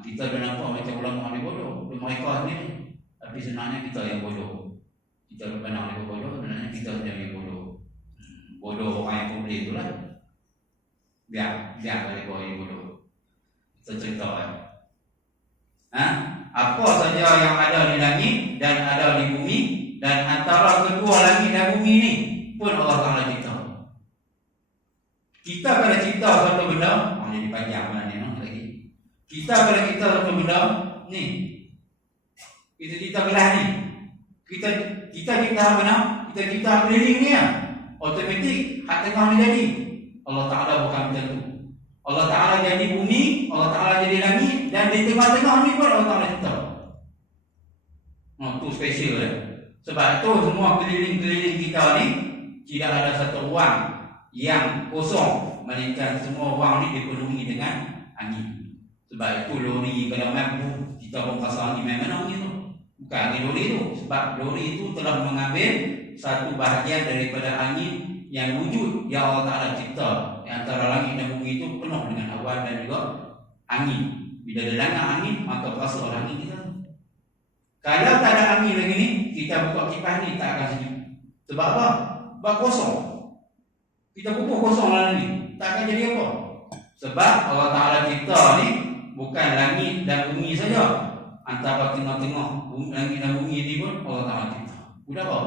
Kita dah nampak macam ulama ni bodoh. Mereka ni, tapi sebenarnya kita yang bodoh. Kita benar yang bodoh, sebenarnya kita yang bodoh. Bodoh orang yang komplain itulah. Biar dari bawah yang bodoh. Kita cerita kan. Apa saja yang ada di langit dan ada di bumi, dan antara kedua langit dan bumi ini pun Allah Ta'ala cipta. Kita kalau cipta satu benda, jadi panjang mana ni lagi. Kita kalau cipta satu benda, ni kita cipta gelas ni. Kita cipta mana? Kita cipta keliling ni ya. Automatik hak tengah ni jadi. Allah Ta'ala bukan macam tu. Allah Ta'ala jadi bumi, Allah Ta'ala jadi langit, dan di tengah-tengah ni pun Allah Ta'ala cipta. Tu special ya. Sebab tu semua keliling-keliling kita ni tidak ada satu ruang yang kosong, melainkan semua ruang ni dipenuhi dengan angin. Sebab itu lori kalau mampu kita bongkar angin memang angin tu. Bukan angin lori tu. Sebab lori itu telah mengambil satu bahagian daripada angin yang wujud yang Allah Ta'ala cipta. Yang antara langit dan bumi itu penuh dengan awan dan juga angin. Bila ada langit angin, maka pasal angin kita. Kalau tak ada angin lagi ni, kita buka kipas ni tak akan sejuk. Sebab apa? Sebab kosong. Kita pupuk kosong lah ni, tak akan jadi apa. Sebab Allah Ta'ala cipta ni bukan langit dan bumi saja. Antara tengah-tengah langit dan bumi ni pun Allah Ta'ala cipta. Sudah apa?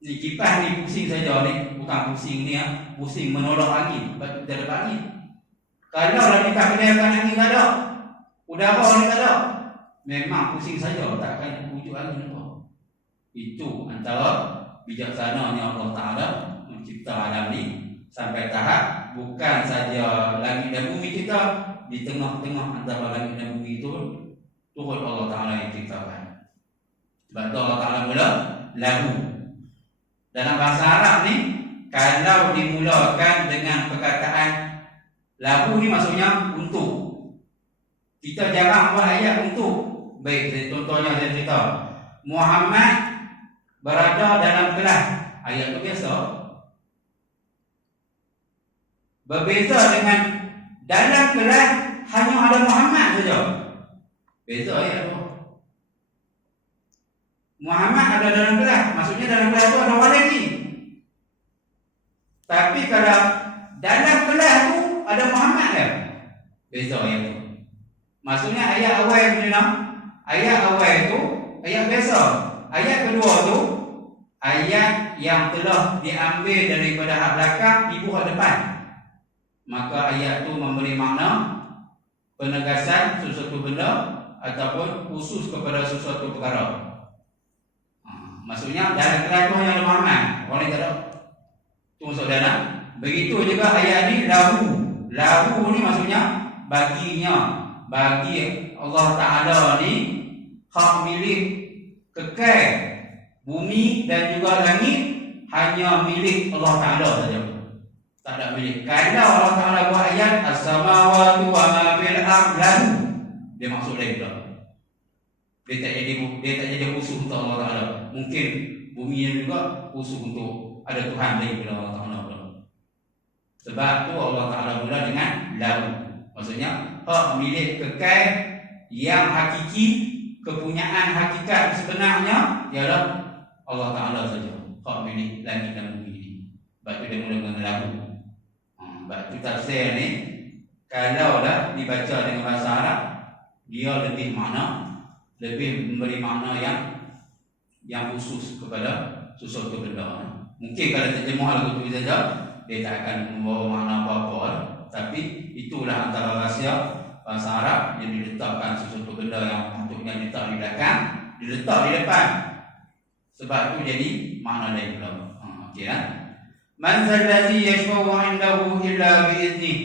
Ni kipas ni pusing saja ni, bukan pusing ni ya, pusing menolak angin. Sebab kita ada angin. Kalau lah kita kenakan angin tak ada, sudah apa orang tak ada? Memang pusing saja, tak akan wujud angin apa. Itu antara bijaksananya Allah Ta'ala mencipta alam ni sampai tahap bukan saja langit dan bumi kita, di tengah-tengah antara langit dan bumi itu turut Allah Ta'ala yang ciptakan. Sebab tu Allah Ta'ala mula lahu. Dalam bahasa Arab ni, kalau dimulakan dengan perkataan lahu ni maksudnya untuk. Kita jarang buat ayat untuk. Baik, contohnya saya cerita, Muhammad berada dalam kelas. Ayat tu biasa. Berbeza dengan dalam kelas hanya ada Muhammad saja. Beza ayat tu. Muhammad ada dalam kelas, maksudnya dalam kelas tu ada orang lagi. Tapi kalau dalam kelas tu ada Muhammad kan? Beza ayat tu. Maksudnya ayat awal ni nak. Ayat awal tu ayat biasa. Ayat kedua tu ayat yang telah diambil daripada hak belakang ibu hak depan. Maka ayat tu memberi makna penegasan sesuatu benda ataupun khusus kepada sesuatu perkara. Maksudnya dalam kelas tu hanya ada Muhammad, orang lain tak ada. Tu maksud dalam. Begitu juga ayat ni lahu. Lahu ni maksudnya baginya. Bagi Allah Ta'ala ni hak milik kekal bumi dan juga langit hanya milik Allah Ta'ala saja. Tak ada milik. Kalau Allah Ta'ala buat ayat as-samawati wa ma fil ardh lahu, dia maksud lain pula. Dia tak jadi khusus untuk Allah Ta'ala. Mungkin bumi yang juga khusus untuk ada Tuhan lain pula Allah Ta'ala pula. Sebab tu Allah Ta'ala mula dengan lahu. Maksudnya hak milik kekal yang hakiki, kepunyaan hakikat sebenarnya ialah Allah Ta'ala saja. Hak milik langit dan bumi ini. Sebab tu dia mula dengan lahu. Sebab tu tafsir ni kalau dah dibaca dengan bahasa Arab, dia lebih makna, lebih memberi makna yang khusus kepada sesuatu benda. Mungkin kalau terjemah lagu tu saja, dia tak akan membawa makna apa-apa. Tapi itulah antara rahsia bahasa Arab yang diletakkan sesuatu benda yang patutnya diletak di belakang, diletak di depan. Sebab itu jadi makna lain pula. Okey kan? Man zallazi yashfa'u 'indahu illa bi'idznih.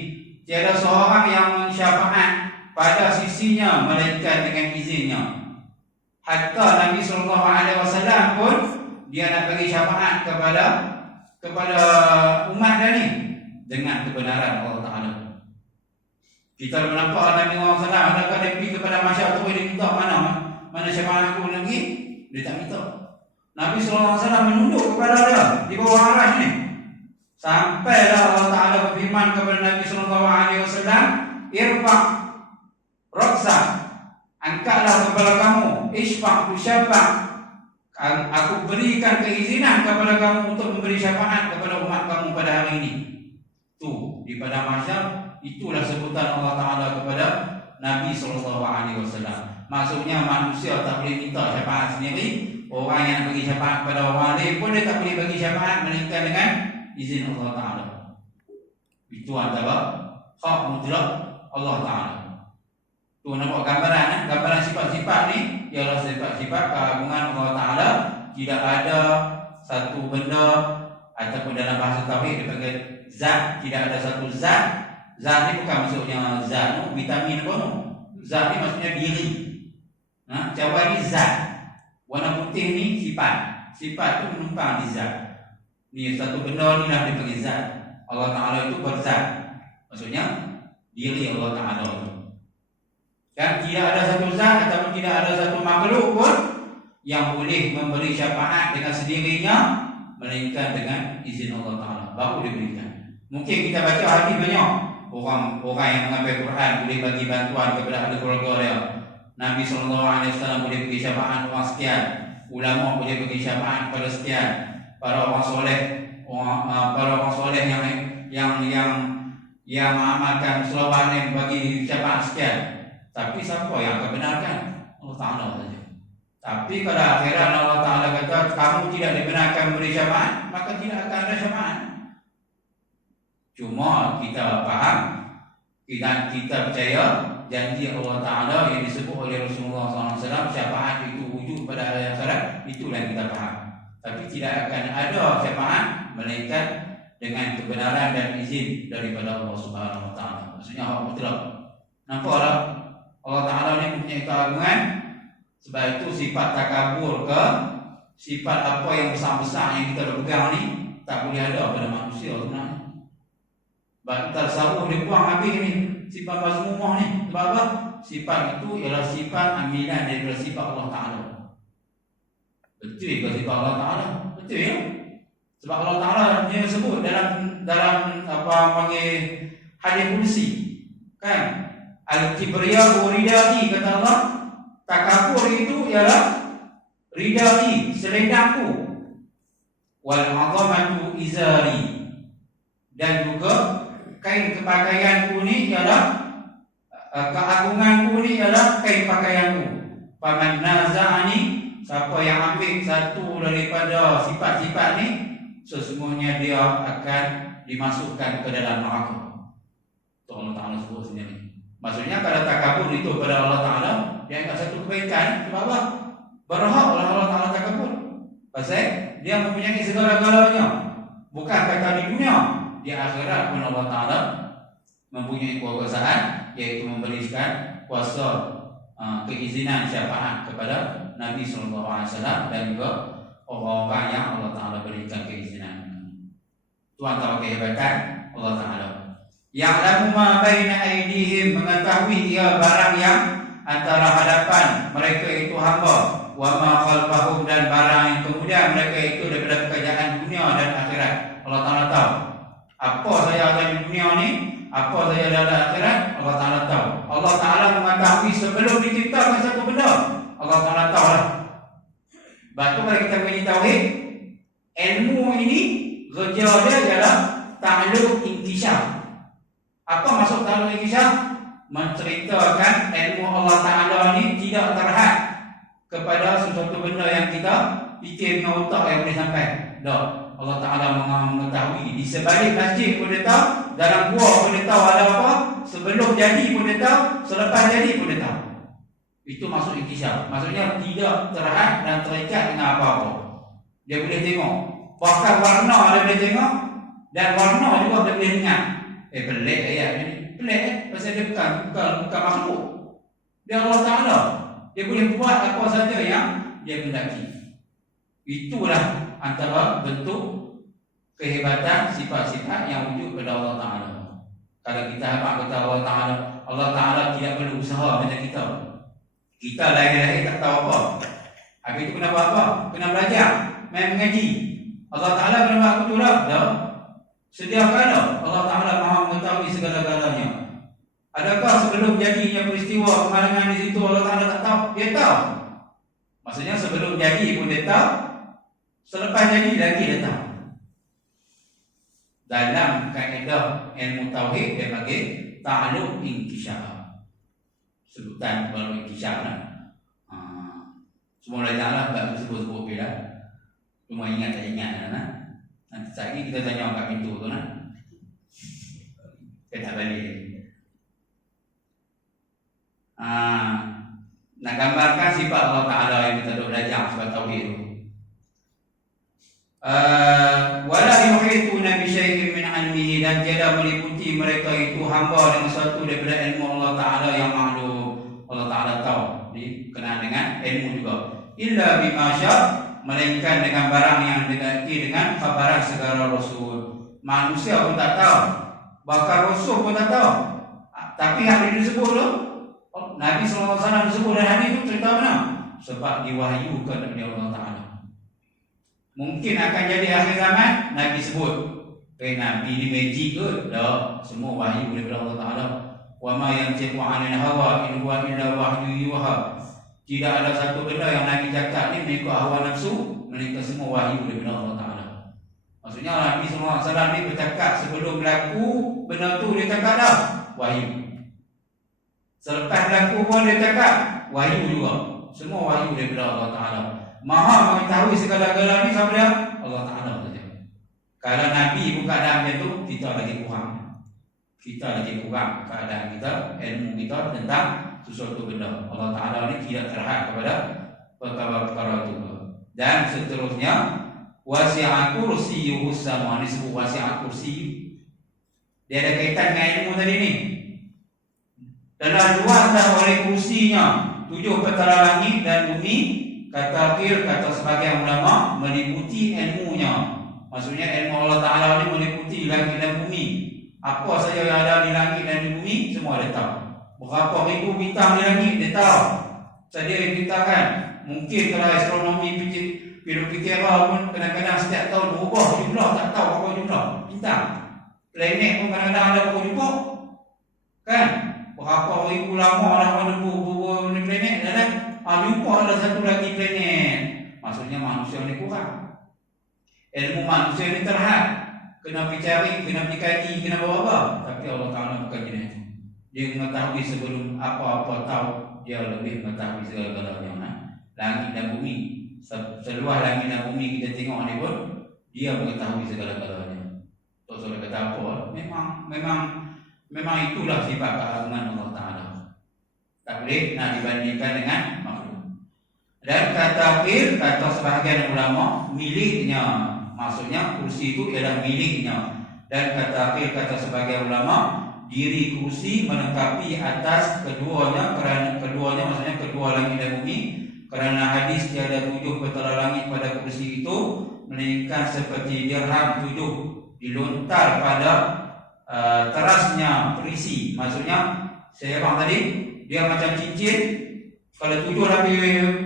Tiada seorang yang mensyafaat pada sisinya melainkan dengan izinnya. Hatta Nabi SAW pun dia nak bagi syafaat kepada umat dia ni dengan kebenaran Allah Ta'ala. Kita nampak Nabi SAW adakah dia pergi kepada masyarakat tu, dia minta mana syafaat aku lagi, dia tak minta. Nabi SAW menunduk kepada dia di bawah arasy ni. Sampailah Allah Ta'ala berfirman kepada Nabi SAW, irfa' raksa, angkatlah kepala kamu, isfa' syafa', aku berikan keizinan kepada kamu untuk memberi syafaat kepada umat kamu pada hari ini. Tu di padang mahsyar, itulah sebutan Allah Ta'ala kepada Nabi SAW. Maksudnya manusia tak boleh minta syafaat sendiri. Orang yang bagi syafaat kepada orang lain pun dia tak boleh bagi syafaat melainkan dengan izin Allah Ta'ala. Itu antara hak mutlak Allah Ta'ala. Tu nampak gambaran, gambaran sifat-sifat ni ialah sifat-sifat keagungan Allah Ta'ala. Tidak ada satu benda ataupun dalam bahasa tauhid dipanggil zat, tidak ada satu zat. Zat ni bukan maksudnya zat tu vitamin apa tu. Zat ni maksudnya diri. Cawan ni zat. Warna putih ni sifat. Sifat tu menumpang di zat. Ni satu benda ni lah dipanggil zat. Allah Ta'ala itu berzat. Maksudnya diri Allah Ta'ala itu. Dan tidak ada satu zat ataupun tidak ada satu makhluk pun yang boleh memberi syafaat dengan sendirinya melainkan dengan izin Allah Ta'ala baru diberikan. Mungkin kita baca hadis banyak orang yang mengambil Quran boleh bagi bantuan kepada ahli keluarga dia. Nabi SAW boleh bagi syafaat orang sekian, ulama boleh bagi syafaat kepada sekian, para orang soleh, para orang soleh yang mengamalkan selawat ni bagi syafaat sekian. Tapi siapa yang akan benarkan? Allah Ta'ala saja. Tapi kalau akhirat Allah Ta'ala kata kamu tidak dibenarkan memberi syafaat, maka tidak akan ada syafaat. Cuma kita faham, kita percaya janji Allah Ta'ala yang disebut oleh Rasulullah SAW, syafaat itu wujud pada hari akhirat, itulah yang kita faham. Tapi tidak akan ada syafaat melainkan dengan kebenaran dan izin daripada Allah Subhanahu Wa Ta'ala. Maksudnya hak mutlak. Nampaklah Allah Ta'ala ni mempunyai keagungan. Sebab itu sifat takabur ke sifat apa yang besar-besar yang kita pegang ni tak boleh ada pada manusia sebenarnya. Sebab tasawuf dia buang habis ni sifat mazmumah ni. Sebab apa? Sifat itu ialah sifat ambilan daripada sifat Allah Ta'ala. Betul ke sifat Allah Ta'ala? Betul ya? Sebab Allah Ta'ala dia sebut dalam apa panggil hadis kursi kan, al-kibriya ridai, kata Allah, takabur itu ialah ridai, selendangku, wal azamatu izari, dan juga kain kepakaianku ni ialah keagunganku ni ialah kain pakaianku. Paman naza'ani, siapa yang ambil satu daripada sifat-sifat ni, sesungguhnya dia akan dimasukkan ke dalam neraka. Itu Allah Ta'ala sebut sendiri. Maksudnya kalau takabur itu kepada Allah Ta'ala, dia anggap satu kebaikan. Sebab apa? Berhak oleh Allah Ta'ala takabur. Pasal dia mempunyai segala-galanya. Bukan kata di dunia, di akhirat pun Allah Ta'ala mempunyai kekuasaan, iaitu memberikan kuasa keizinan syafaat kepada Nabi SAW dan juga orang-orang yang Allah Ta'ala berikan keizinan. Itu antara kehebatan Allah Ta'ala. Ya'lamu ma baina aydihim, mengetahui ia barang yang antara hadapan mereka itu hamba, wa ma khalfahum, dan barang yang kemudian mereka itu daripada pekerjaan dunia dan akhirat. Allah Ta'ala tahu apa saya ada di dunia ni, apa saya ada di akhirat. Allah Ta'ala tahu. Allah Ta'ala mengetahui sebelum diciptakan satu benda. Allah Ta'ala tahu lah. Batu kalau kita punya tauhid, ilmu ini kerja dia adalah ta'alluq inkishaf. Apa maksud ta'alluq inkishaf? Menceritakan ilmu Allah Ta'ala ni tidak terhad kepada sesuatu benda yang kita fikir dengan otak yang boleh sampai. Tak. Allah Ta'ala mengetahui. Di sebalik masjid pun dia tahu, dalam gua pun dia tahu ada apa, sebelum jadi pun dia tahu, selepas jadi pun dia tahu. Itu maksud inkishaf. Maksudnya tidak terhad dan terikat dengan apa-apa. Dia boleh tengok. Bahkan warna dia boleh tengok, dan warna juga dia boleh dengar. Pelik ayat ni. Pelik pasal dia bukan makhluk. Dia Allah Ta'ala. Dia boleh buat apa saja yang dia hendaki. Itulah antara bentuk kehebatan sifat-sifat yang wujud pada Allah Ta'ala. Kalau kita harap kata Allah Ta'ala tidak perlu usaha macam kita. Kita lahir-lahir tak tahu apa. Habis itu kena buat apa? Kena belajar, main mengaji. Allah Ta'ala kena buat aku curang. Tak? Sedia kala Allah Ta'ala maha mengetahui segala-galanya. Adakah sebelum jadinya peristiwa kemalangan di situ Allah Ta'ala tak tahu? Dia tahu. Maksudnya sebelum jadi pun dia tahu, selepas jadi lagi dia tahu. Dalam kaedah ilmu tauhid dia panggil ta'alluq inkishaf. Sebutan baru inkishaf lah. Semua Allah Ta'ala tak sebut-sebut bila. Cuma ingat tak ingat lah. Nanti sekali kita tanya kat pintu tu lah. Saya tak balik. Nak gambarkan sifat Allah Ta'ala yang kita duk belajar sebab tauhid tu. Wala yuhituna bi syai'in min 'ilmihi, dan tiada meliputi mereka itu hamba dengan sesuatu daripada ilmu Allah Ta'ala yang maklum. Allah Ta'ala tahu, berkenaan dengan ilmu juga. Illa bima syaa', melainkan dengan barang yang diganti dengan khabaran segala rasul. Manusia pun tak tahu, bahkan rasul pun tak tahu. Tapi hadis disebut tu, Nabi SAW disebut dalam hadis itu cerita mana? Sebab diwahyukan oleh Allah Ta'ala. Mungkin akan jadi akhir zaman, Nabi sebut. Nabi ni magic ke? Tak, semua wahyu daripada Allah Ta'ala. Wa ma yantiqu 'anil hawa in huwa illa wahyu yuha. Tidak ada satu benda yang Nabi cakap ni mengikut hawa nafsu, melainkan semua wahyu daripada Allah Ta'ala. Maksudnya Nabi SAW ni bercakap sebelum berlaku benda tu, dia cakap dah wahyu. Selepas berlaku pun dia cakap wahyu juga. Semua wahyu daripada Allah Ta'ala. Maha mengetahui segala-galanya ni siapa dia? Allah Ta'ala saja. Kalau Nabi bukan dalam macam tu, kita lagi kurang. Kita lagi kurang keadaan kita, ilmu kita tentang sesuatu benda. Allah Ta'ala ni tidak terhad kepada perkara-perkara itu. Dan seterusnya, wasi'a kursiyyuhu as-samawati, disebut wasi'a kursiyyu. Dia ada kaitan dengan ilmu tadi ni. Dalam luaslah oleh kursinya 7 petala langit dan bumi, kata akhir, kata sebagian ulama, meliputi ilmunya. Maksudnya ilmu Allah Ta'ala ni meliputi langit dan bumi. Apa saja yang ada di langit dan di bumi, semua dia tahu. Berapa ribu bintang di langit, dia tahu. Saya kita kan, mungkin kalau astronomi pikir pun kadang-kadang setiap tahun berubah jumlah, tak tahu berapa jumlah bintang. Planet pun kadang-kadang ada berapa jumlah, kan? Berapa ribu lama dah berapa planet dan jumpa ada satu lagi planet. Maksudnya manusia ni kurang. Ilmu manusia ni terhad. Kena pergi kena pergi kaji, kena apa-apa. Tapi Allah Ta'ala bukan jenis itu. Dia mengetahui sebelum apa-apa tahu. Dia lebih mengetahui segala-galanya. Langit dan bumi, seluas langit dan bumi kita tengok ni pun, dia mengetahui segala-galanya. Tak salah kata apa, memang itulah sifat keagungan Allah Ta'ala. Tak boleh nak dibandingkan dengan makhluk. Dan kata akhir, kata sebahagian ulama, miliknya. Maksudnya kursi itu ialah miliknya. Dan kata akhir, kata sebagian ulama, diri kursi melengkapi atas keduanya, kerana keduanya maksudnya kedua langit dan bumi. Kerana hadis tiada 7 petala langit pada kursi itu, melainkan seperti dirham 7 dilontar pada terasnya perisi. Maksudnya saya abang tadi, dia macam cincin. Kalau 7 lapis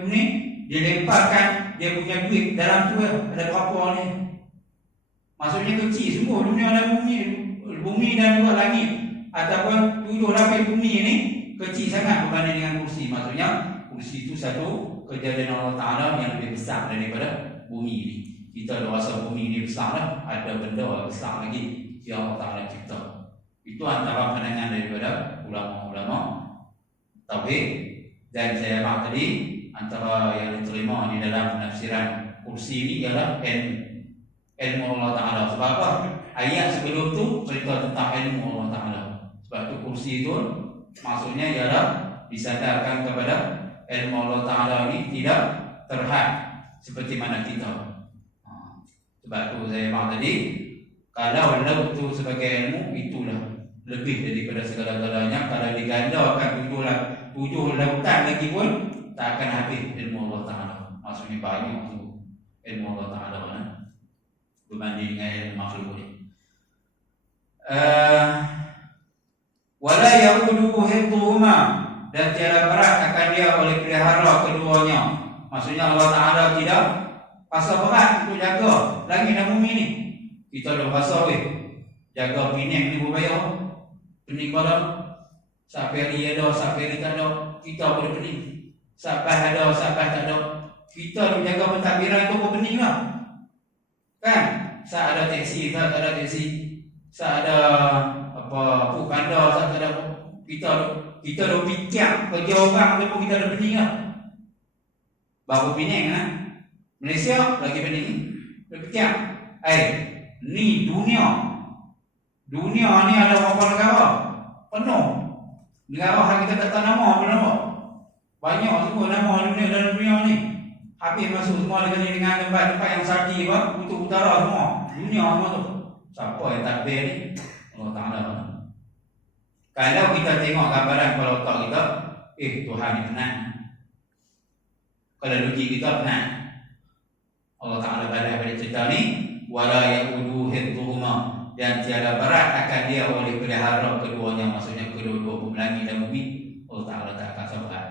ni dilemparkan, dia punya duit dalam tu ada berapa ni. Maksudnya kecil semua dunia dan bumi dan juga langit, ataupun 7 lapis bumi ni kecil sangat berbanding dengan kursi. Maksudnya kursi itu satu kejadian Allah Ta'ala yang lebih besar daripada bumi ni. Kita dah rasa bumi ni besar lah, ada benda besar lagi yang Allah Ta'ala cipta. Itu antara pandangan daripada ulama-ulama tauhid. Dan saya maaf tadi, antara yang diterima di dalam penafsiran kursi ini ialah ilmu Allah Ta'ala. Sebab apa? Ayat sebelum tu cerita tentang ilmu Allah Ta'ala. Sebab tu kursi itu maksudnya ialah disadarkan kepada ilmu Allah Ta'ala ini tidak terhad seperti mana kita. Sebab tu saya maaf tadi, kalau laut itu sebagai ilmu, itulah lebih daripada segala-galanya. Kalau digandakan 7 lautan lagi pun tak akan habis ilmu Allah Ta'ala. Maksudnya banyak tu ilmu Allah Ta'ala berbanding dengan ilmu makhluk ni. Wala yaquduhu hifdhuhuma, dan tiada berat akan dia oleh pelihara keduanya. Maksudnya Allah Ta'ala tidak pasal berat untuk jaga langit dan bumi ni. Kita dah pasal jaga Penang ni berbayar. Pening kepala. Sampai hari ada, sampai hari tak ada, kita boleh pening. Sampai ada, sampai tak ada, kita menjaga pentadbiran itu pun pening lah. Kan? Saat ada teksi, saat tak ada teksi, saat ada apa panda, saat tak ada, kita dah fikir kerja orang tu pun kita dah pening lah. Baru Penang lah. Malaysia lagi pening. Dah fikir, ni dunia. Dunia ni ada berapa negara? Penuh. Negara yang kita tak tahu nama pun nama. Banyak semua nama dunia dalam dunia ni. Habis masuk semua dengan tempat-tempat yang sakti apa? Kutub utara semua. Dunia semua tu. Siapa yang takbir ni? Allah Ta'ala. Kalau kita tengok gambaran kepala otak kita, Tuhan ni penat. Kalau logik kita penat. Allah Ta'ala balai pada cerita ni, wala ya'udu hifdhuhuma, dan tiada berat akan dia oleh pelihara keduanya, maksudnya kedua-dua bumi langit dan bumi. Allah Ta'ala tak akan sabar.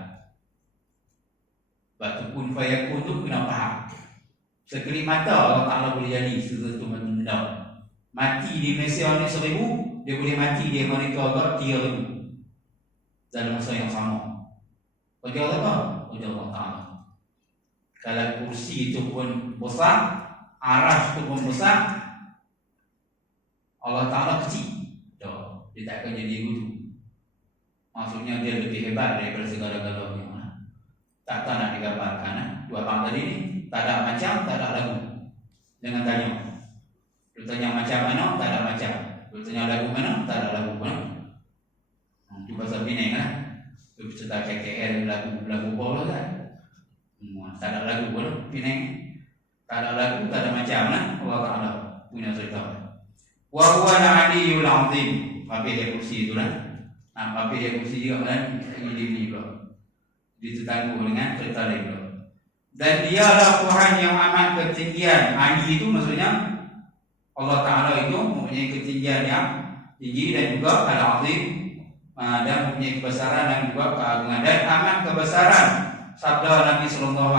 Batu pun fayakun tu kena faham. Sekelip mata Allah Ta'ala boleh jadi sesuatu benda. Mati di Malaysia ni 1000, dia boleh mati di Amerika agak 3000 dalam masa yang sama. Wajah apa? Wajah Allah Ta'ala. Kalau kursi itu pun besar, aras itu pun besar, Allah Ta'ala kecil. Dia tak akan jadi begitu. Maksudnya dia lebih hebat daripada segala-galanya. Tak tahu nak digambarkan. Dua abang tadi ni, tak ada macam, tak ada lagu. Jangan tanya. Dia tanya macam mana, tak ada macam. Dia tanya lagu mana, tak ada lagu mana. Itu pasal Penang lah. Dia cerita KKL lagu bola kan. Tak ada lagu pun Penang. Tak ada lagu, tak ada macam lah. Allah Ta'ala punya cerita. Wa huwa al-'aliyyul 'azim. Habis dia kursi tu lah. Habis dia kursi juga kan. Ini pula. Ditangguh dengan cerita dia pula. Dan dialah Tuhan yang amat ketinggian. Ali itu maksudnya Allah Ta'ala itu mempunyai ketinggian yang tinggi dan juga al-'azim, dan mempunyai kebesaran dan juga keagungan. Dan amat kebesaran sabda Nabi SAW,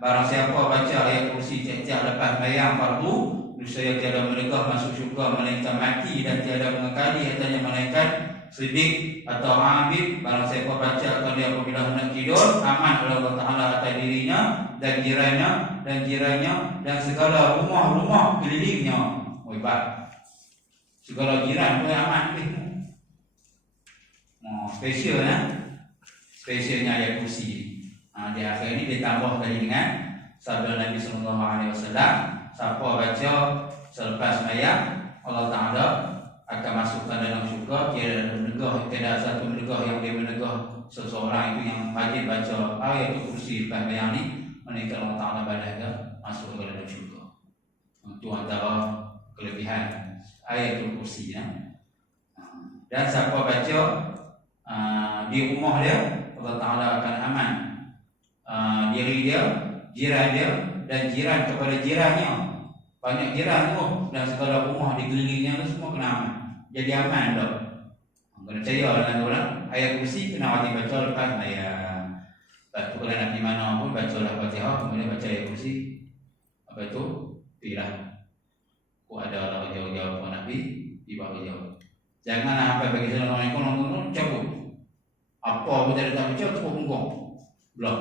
barang siapa baca ayat kursi tiap-tiap lepas bayang fardu, niscaya tiada melegah masuk syurga melainkan mati, dan tiada mengekali hatanya melainkan Siddiq atau Abid. Barang siapa baca akan dia apabila hendak tidur, aman oleh Allah Ta'ala atas dirinya dan jirannya dan segala rumah-rumah kelilingnya. Hebat. Segala jiran pun aman ni. Special ya. Spesialnya ayat kursi. Di akhir ini ditambah tadi dengan sabda Nabi SAW, siapa baca selepas sembahyang, Allah Ta'ala akan masukkan dalam syurga. Tiada satu menegah yang dia menegah seseorang itu yang wajib baca ayat kursi lepas sembahyang ni, melainkan Allah Ta'ala balai masuk ke dalam syurga. Itu antara kelebihan ayat kursi ya. Dan siapa baca di rumah dia, Allah Ta'ala akan aman diri dia, jiran dia, dan jiran kepada jirannya. Banyak jiran tu dan segala rumah di kelilingnya tu semua kena aman. Jadi aman dah. Kena percaya dengan orang. Ayat kursi kena wajib baca lepas sembahyang. Lepas tu kalau nak pergi mana pun bacalah Fatihah, kemudian baca ayat kursi. Apa itu? Pilih. Ada lah jauh-jauh pun Nabi tiba jauh. Jangan apa bagi salah orang ekonomi cabut. Apa pun tak baca tepuk punggung. Blok.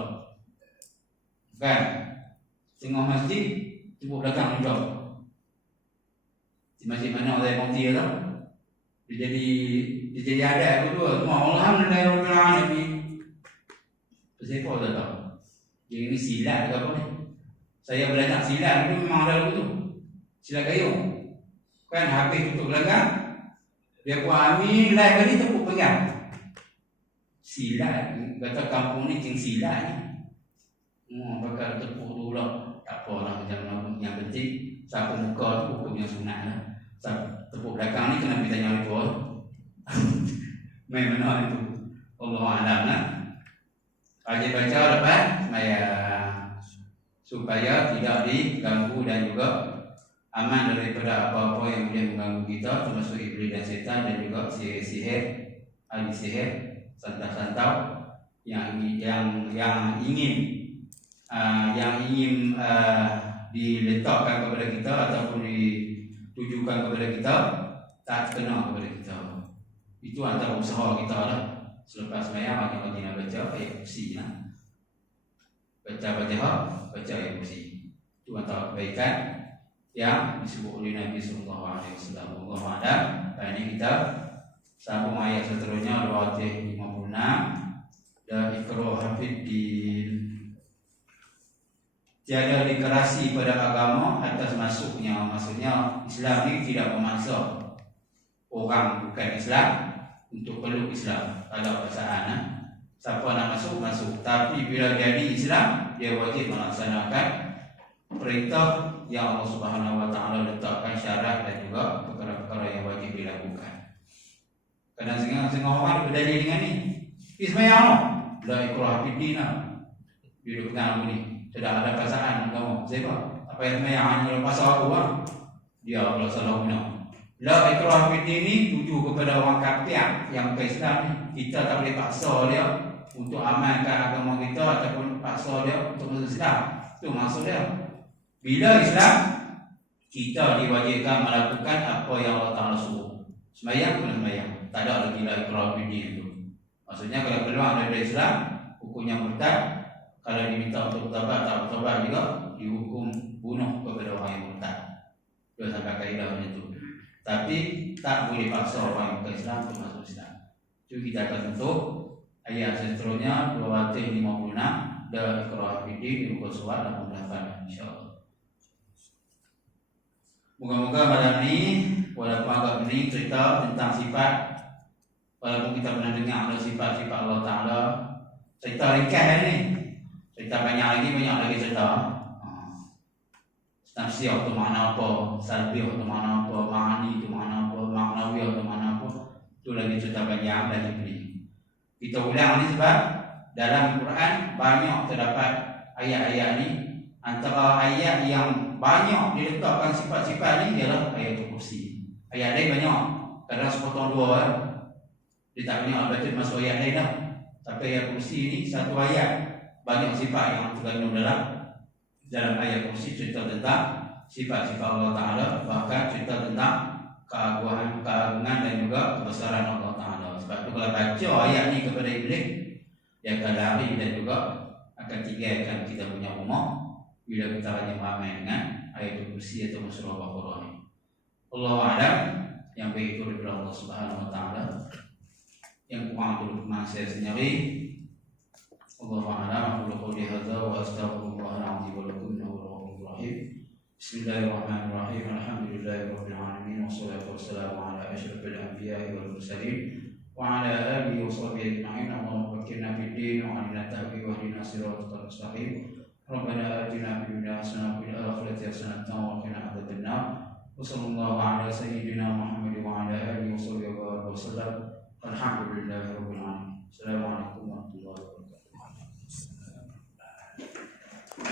Kan? Tengah masjid tepuk belakang blok. Di masjid mana saya mati tau. Dia jadi adat kedua. Alhamdulillah rabbil alamin. Pasal apa tak tahu. Dia ni silat ke apa ni? Saya belajar silat tu memang ada begitu. Silat kayu. Kan habis tutup belakang. Dia buat amin lain kali tepuk pegang. Silat, kata kampung ni cing silat ni. Bakal tepuk dulu lah. Tak apalah macam yang penting sapu muka tu hukum yang sunat lah. Tepuk belakang ni kena kita nyari pun. Main mana itu? Allah Alam lah. Wajib baca lepas supaya tidak diganggu dan juga aman daripada apa-apa yang boleh mengganggu kita, termasuk iblis dan setan, dan juga sihir-sihir, ahli sihir, santau-santau yang ingin diletakkan kepada kita ataupun ditujukan kepada kita, tak kena kepada kita. Itu antara usaha kita lah. Selepas sembahyang wajib nak baca ayat kursi lah. Baca ayat kursi. Itu antara kebaikan yang disebut oleh Nabi SAW. Allah ada. Dan ini kita sambung ayat seterusnya 256. Dan Iqra Hafiddin. Tiada dikerasi pada agama atas masuknya. Maksudnya Islam ini tidak memaksa. orang bukan Islam untuk peluk Islam. Ada perasaan siapa nak masuk, masuk. Tapi bila jadi Islam, dia wajib melaksanakan perintah yang Allah Subhanahu Wa Taala letakkan, syarat dan juga perkara-perkara yang wajib dilakukan. Kadang-kadang orang berdalil dengan ni. Ismayang la ikrah fid din. Dia pegang ni. Tidak ada pasangan agama. Siapa? Apa yang ismayang hanya pasal aku ah. Dia kalau salah guna. La ikrah fid din ni tuju kepada orang kafir yang ke Islam ni. Kita tak boleh paksa dia untuk amalkan agama kita ataupun paksa dia untuk masuk Islam. Itu maksud dia. Bila Islam, kita diwajibkan melakukan apa yang Allah Ta'ala suruh. Sembahyang kena sembahyang. Tak ada lagi la ikrah fid din itu. Maksudnya kalau keluar dari Islam, hukumnya murtad. Kalau diminta untuk bertobat, tak bertobat juga, dihukum bunuh kepada orang yang murtad. Dia sampai kaedah macam itu. Tapi tak boleh paksa orang ke Islam untuk masuk Islam. Jadi kita akan tutup ayat seterusnya 256 dan ikrah fid din di muka surat 88 insya-Allah. Moga-moga malam ni walaupun agak pening cerita tentang sifat, walaupun kita pernah dengar ada sifat-sifat Allah Ta'ala, cerita ringkas ni. Cerita banyak lagi cerita. Tafsir tu makna apa, salbih tu makna apa, ma'ani tu makna apa, maknawi tu makna apa. Tu lagi cerita banyak lagi pening. Kita ulang ni sebab dalam Quran banyak terdapat ayat-ayat ni. Antara ayat yang banyak diletakkan sifat-sifat ni ialah ayat kursi. Ayat lain banyak. Kadang sepotong dua dia tak banyak baca masuk ayat lain dah. Tapi ayat kursi ni satu ayat banyak sifat yang terkandung dalam ayat kursi, cerita tentang sifat-sifat Allah Ta'ala, bahkan cerita tentang keagungan dan juga kebesaran Allah Ta'ala. Sebab tu kalau baca ayat ni kepada iblis, dia akan lari dan juga akan tinggalkan kita punya rumah bila kita hanya ramai dengan ayat kursi atau surah Baqarah ni. Allahu a'lam. Yang baik itu daripada Allah Subhanahu Wa Ta'ala, yang kurang itu memang saya sendiri. Allahu a'lam. Aku qouli hadza wa astaghfirullah al-'azim wa lakum innahu ghafurur rahim. Bismillahirrahmanirrahim. Alhamdulillahirabbil alamin wassalatu wassalamu ala asyrafil anbiya'i wal mursalin wa ala alihi wa sahbihi ajma'in. Allahumma faqqihna fid din wa 'allimna at-ta'wil wa ihdina siratal mustaqim. Rabbana atina fid dunya hasanah wa fil akhirati hasanah wa qina adzabannar. Wa sallallahu ala sayyidina Muhammad wa ala alihi wa sahbihi wa sallam. Alhamdulillahirabbil alamin. Assalamualaikum warahmatullahi wabarakatuh.